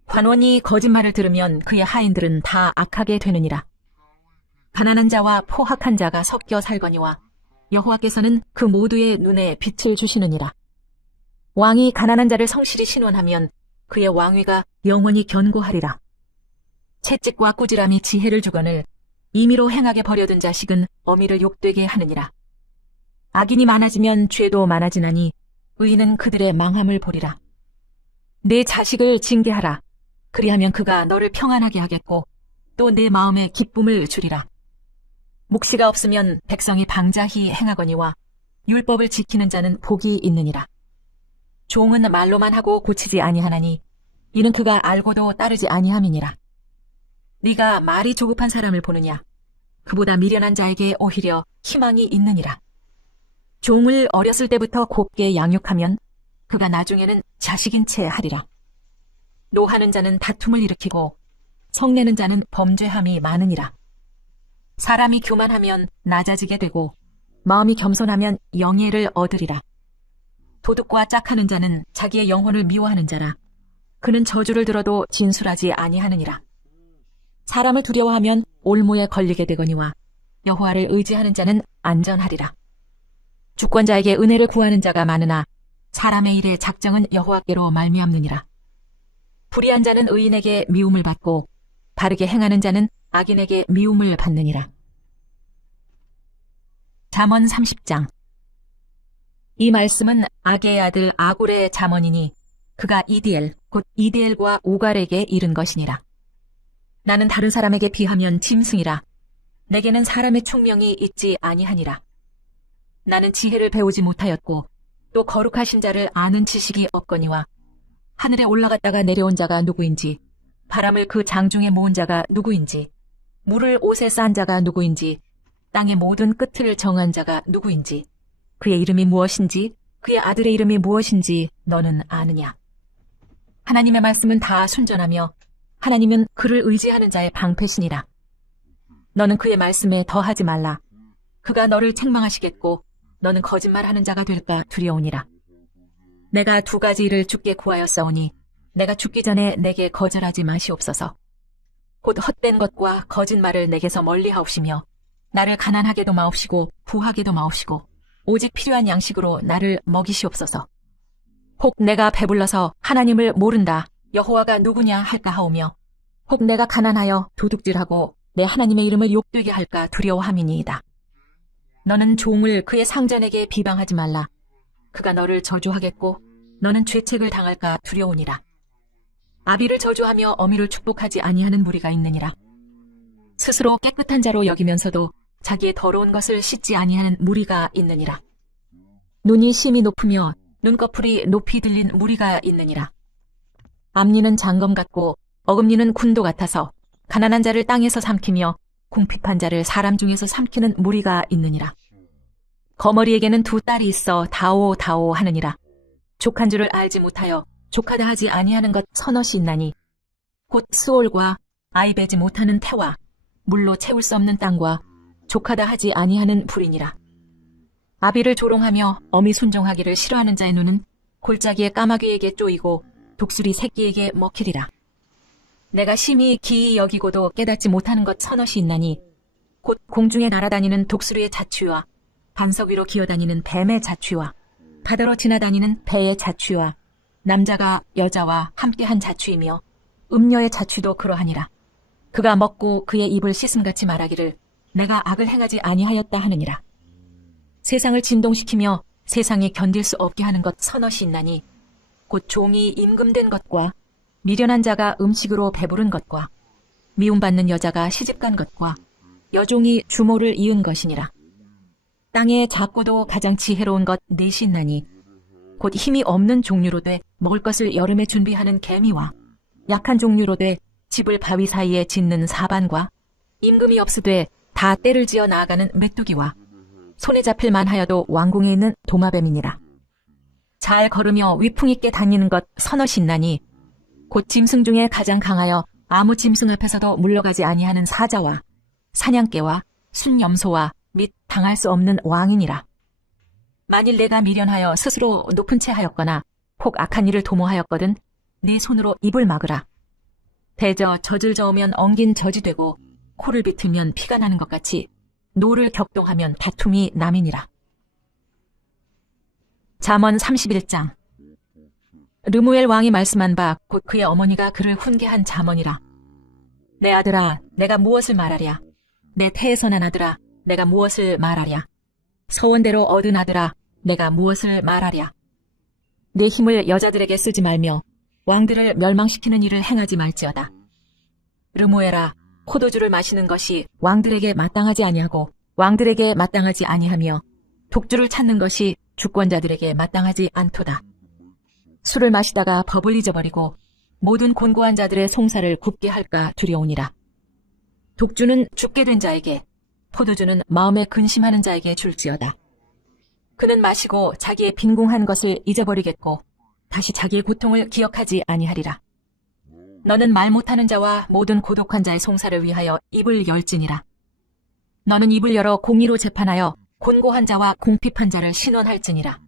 관원이 거짓말을 들으면 그의 하인들은 다 악하게 되느니라. 가난한 자와 포학한 자가 섞여 살거니와 여호와께서는 그 모두의 눈에 빛을 주시느니라. 왕이 가난한 자를 성실히 신원하면 그의 왕위가 영원히 견고하리라. 채찍과 꾸지람이 지혜를 주거늘 임의로 행하게 버려둔 자식은 어미를 욕되게 하느니라. 악인이 많아지면 죄도 많아지나니 의인은 그들의 망함을 보리라. 내 자식을 징계하라. 그리하면 그가 너를 평안하게 하겠고 또 내 마음에 기쁨을 주리라. 묵시가 없으면 백성이 방자히 행하거니와 율법을 지키는 자는 복이 있느니라. 종은 말로만 하고 고치지 아니하나니 이는 그가 알고도 따르지 아니함이니라. 네가 말이 조급한 사람을 보느냐? 그보다 미련한 자에게 오히려 희망이 있느니라. 종을 어렸을 때부터 곱게 양육하면 그가 나중에는 자식인 채 하리라. 노하는 자는 다툼을 일으키고 성내는 자는 범죄함이 많으니라. 사람이 교만하면 낮아지게 되고 마음이 겸손하면 영예를 얻으리라. 도둑과 짝하는 자는 자기의 영혼을 미워하는 자라. 그는 저주를 들어도 진술하지 아니하느니라. 사람을 두려워하면 올무에 걸리게 되거니와 여호와를 의지하는 자는 안전하리라. 주권자에게 은혜를 구하는 자가 많으나 사람의 일의 작정은 여호와께로 말미암느니라. 불의한 자는 의인에게 미움을 받고 바르게 행하는 자는 악인에게 미움을 받느니라. 잠언 30장. 이 말씀은 아게의 아들 아굴의 잠언이니 그가 이디엘 곧 이디엘과 우갈에게 이른 것이니라. 나는 다른 사람에게 비하면 짐승이라. 내게는 사람의 총명이 있지 아니하니라. 나는 지혜를 배우지 못하였고 또 거룩하신 자를 아는 지식이 없거니와 하늘에 올라갔다가 내려온 자가 누구인지 바람을 그 장중에 모은 자가 누구인지 물을 옷에 싼 자가 누구인지 땅의 모든 끝을 정한 자가 누구인지 그의 이름이 무엇인지 그의 아들의 이름이 무엇인지 너는 아느냐? 하나님의 말씀은 다 순전하며 하나님은 그를 의지하는 자의 방패시니라. 너는 그의 말씀에 더하지 말라. 그가 너를 책망하시겠고 너는 거짓말하는 자가 될까 두려우니라. 내가 두 가지 일을 주께 구하였사오니 내가 죽기 전에 내게 거절하지 마시옵소서. 곧 헛된 것과 거짓말을 내게서 멀리하옵시며 나를 가난하게도 마옵시고 부하게도 마옵시고 오직 필요한 양식으로 나를 먹이시옵소서. 혹 내가 배불러서 하나님을 모른다 여호와가 누구냐 할까 하오며 혹 내가 가난하여 도둑질하고 내 하나님의 이름을 욕되게 할까 두려워함이니이다. 너는 종을 그의 상전에게 비방하지 말라. 그가 너를 저주하겠고 너는 죄책을 당할까 두려우니라. 아비를 저주하며 어미를 축복하지 아니하는 무리가 있느니라. 스스로 깨끗한 자로 여기면서도 자기의 더러운 것을 씻지 아니하는 무리가 있느니라. 눈이 심히 높으며 눈꺼풀이 높이 들린 무리가 있느니라. 앞니는 장검 같고 어금니는 군도 같아서 가난한 자를 땅에서 삼키며 궁핍한 자를 사람 중에서 삼키는 무리가 있느니라. 거머리에게는 두 딸이 있어 다오 다오 하느니라. 족한 줄을 알지 못하여 족하다 하지 아니하는 것 서너시 있나니 곧 스올과 아이 베지 못하는 태와 물로 채울 수 없는 땅과 족하다 하지 아니하는 불이니라. 아비를 조롱하며 어미 순종하기를 싫어하는 자의 눈은 골짜기의 까마귀에게 쪼이고 독수리 새끼에게 먹히리라. 내가 심히 기이 여기고도 깨닫지 못하는 것 서너시 있나니 곧 공중에 날아다니는 독수리의 자취와 반석 위로 기어다니는 뱀의 자취와 바다로 지나다니는 배의 자취와 남자가 여자와 함께한 자취이며 음녀의 자취도 그러하니라. 그가 먹고 그의 입을 씻음같이 말하기를 내가 악을 행하지 아니하였다 하느니라. 세상을 진동시키며 세상에 견딜 수 없게 하는 것 서너시 있나니 곧 종이 임금된 것과 미련한 자가 음식으로 배부른 것과 미움받는 여자가 시집간 것과 여종이 주모를 이은 것이니라. 땅에 작고도 가장 지혜로운 것 넷이 있나니 곧 힘이 없는 종류로 돼 먹을 것을 여름에 준비하는 개미와 약한 종류로 돼 집을 바위 사이에 짓는 사반과 임금이 없으되 다 때를 지어 나아가는 메뚜기와 손에 잡힐 만하여도 왕궁에 있는 도마뱀이니라. 잘 걸으며 위풍 있게 다니는 것 서너시 있나니 곧 짐승 중에 가장 강하여 아무 짐승 앞에서도 물러가지 아니하는 사자와 사냥개와 순염소와 및 당할 수 없는 왕이니라. 만일 내가 미련하여 스스로 높은 채 하였거나 혹 악한 일을 도모하였거든 네 손으로 입을 막으라. 대저 젖을 저으면 엉긴 젖이 되고 코를 비틀면 피가 나는 것 같이 노를 격동하면 다툼이 남이니라. 잠언 31장. 르무엘 왕이 말씀한 바 곧 그의 어머니가 그를 훈계한 잠언이라. 내 아들아 내가 무엇을 말하랴. 내 태에서 난 아들아 내가 무엇을 말하랴. 서원대로 얻은 아들아 내가 무엇을 말하랴. 내 힘을 여자들에게 쓰지 말며 왕들을 멸망시키는 일을 행하지 말지어다. 르무엘아 포도주를 마시는 것이 왕들에게 마땅하지 아니하고 왕들에게 마땅하지 아니하며 독주를 찾는 것이 주권자들에게 마땅하지 않도다. 술을 마시다가 법을 잊어버리고 모든 곤고한 자들의 송사를 굽게 할까 두려우니라. 독주는 죽게 된 자에게 포도주는 마음에 근심하는 자에게 줄지어다. 그는 마시고 자기의 빈궁한 것을 잊어버리겠고 다시 자기의 고통을 기억하지 아니하리라. 너는 말 못하는 자와 모든 고독한 자의 송사를 위하여 입을 열지니라. 너는 입을 열어 공의로 재판하여 곤고한 자와 궁핍한 자를 신원할지니라.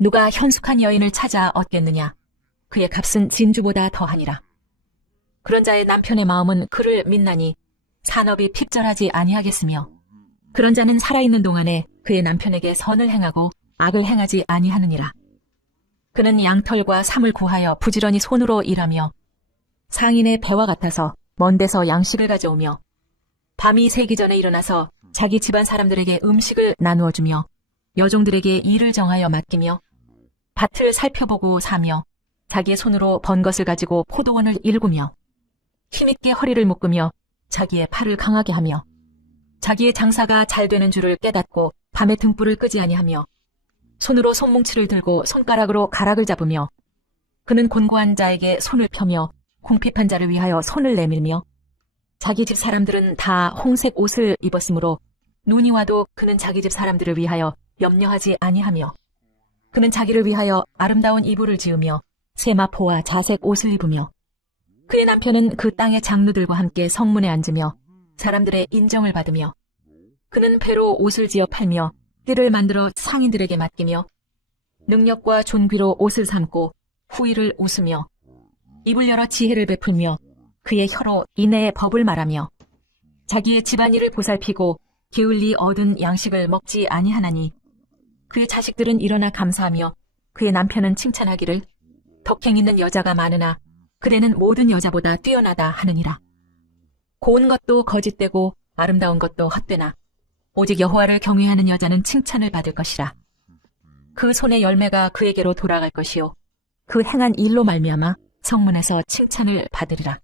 누가 현숙한 여인을 찾아 얻겠느냐. 그의 값은 진주보다 더하니라. 그런 자의 남편의 마음은 그를 믿나니 산업이 핍절하지 아니하겠으며 그런 자는 살아있는 동안에 그의 남편에게 선을 행하고 악을 행하지 아니하느니라. 그는 양털과 삼을 구하여 부지런히 손으로 일하며 상인의 배와 같아서 먼 데서 양식을 가져오며 밤이 새기 전에 일어나서 자기 집안 사람들에게 음식을 나누어 주며 여종들에게 일을 정하여 맡기며 밭을 살펴보고 사며 자기의 손으로 번 것을 가지고 포도원을 일구며 힘있게 허리를 묶으며 자기의 팔을 강하게 하며 자기의 장사가 잘 되는 줄을 깨닫고 밤에 등불을 끄지 아니하며 손으로 손뭉치를 들고 손가락으로 가락을 잡으며 그는 곤고한 자에게 손을 펴며 궁핍한 자를 위하여 손을 내밀며 자기 집 사람들은 다 홍색 옷을 입었으므로 눈이 와도 그는 자기 집 사람들을 위하여 염려하지 아니하며 그는 자기를 위하여 아름다운 이불을 지으며 세마포와 자색 옷을 입으며 그의 남편은 그 땅의 장로들과 함께 성문에 앉으며 사람들의 인정을 받으며 그는 배로 옷을 지어 팔며 띠를 만들어 상인들에게 맡기며 능력과 존귀로 옷을 삼고 후일을 웃으며 입을 열어 지혜를 베풀며 그의 혀로 인애의 법을 말하며 자기의 집안일을 보살피고 게을리 얻은 양식을 먹지 아니하나니 그의 자식들은 일어나 감사하며 그의 남편은 칭찬하기를 덕행 있는 여자가 많으나 그대는 모든 여자보다 뛰어나다 하느니라. 고운 것도 거짓되고 아름다운 것도 헛되나 오직 여호와를 경외하는 여자는 칭찬을 받을 것이라. 그 손의 열매가 그에게로 돌아갈 것이요 그 행한 일로 말미암아 성문에서 칭찬을 받으리라.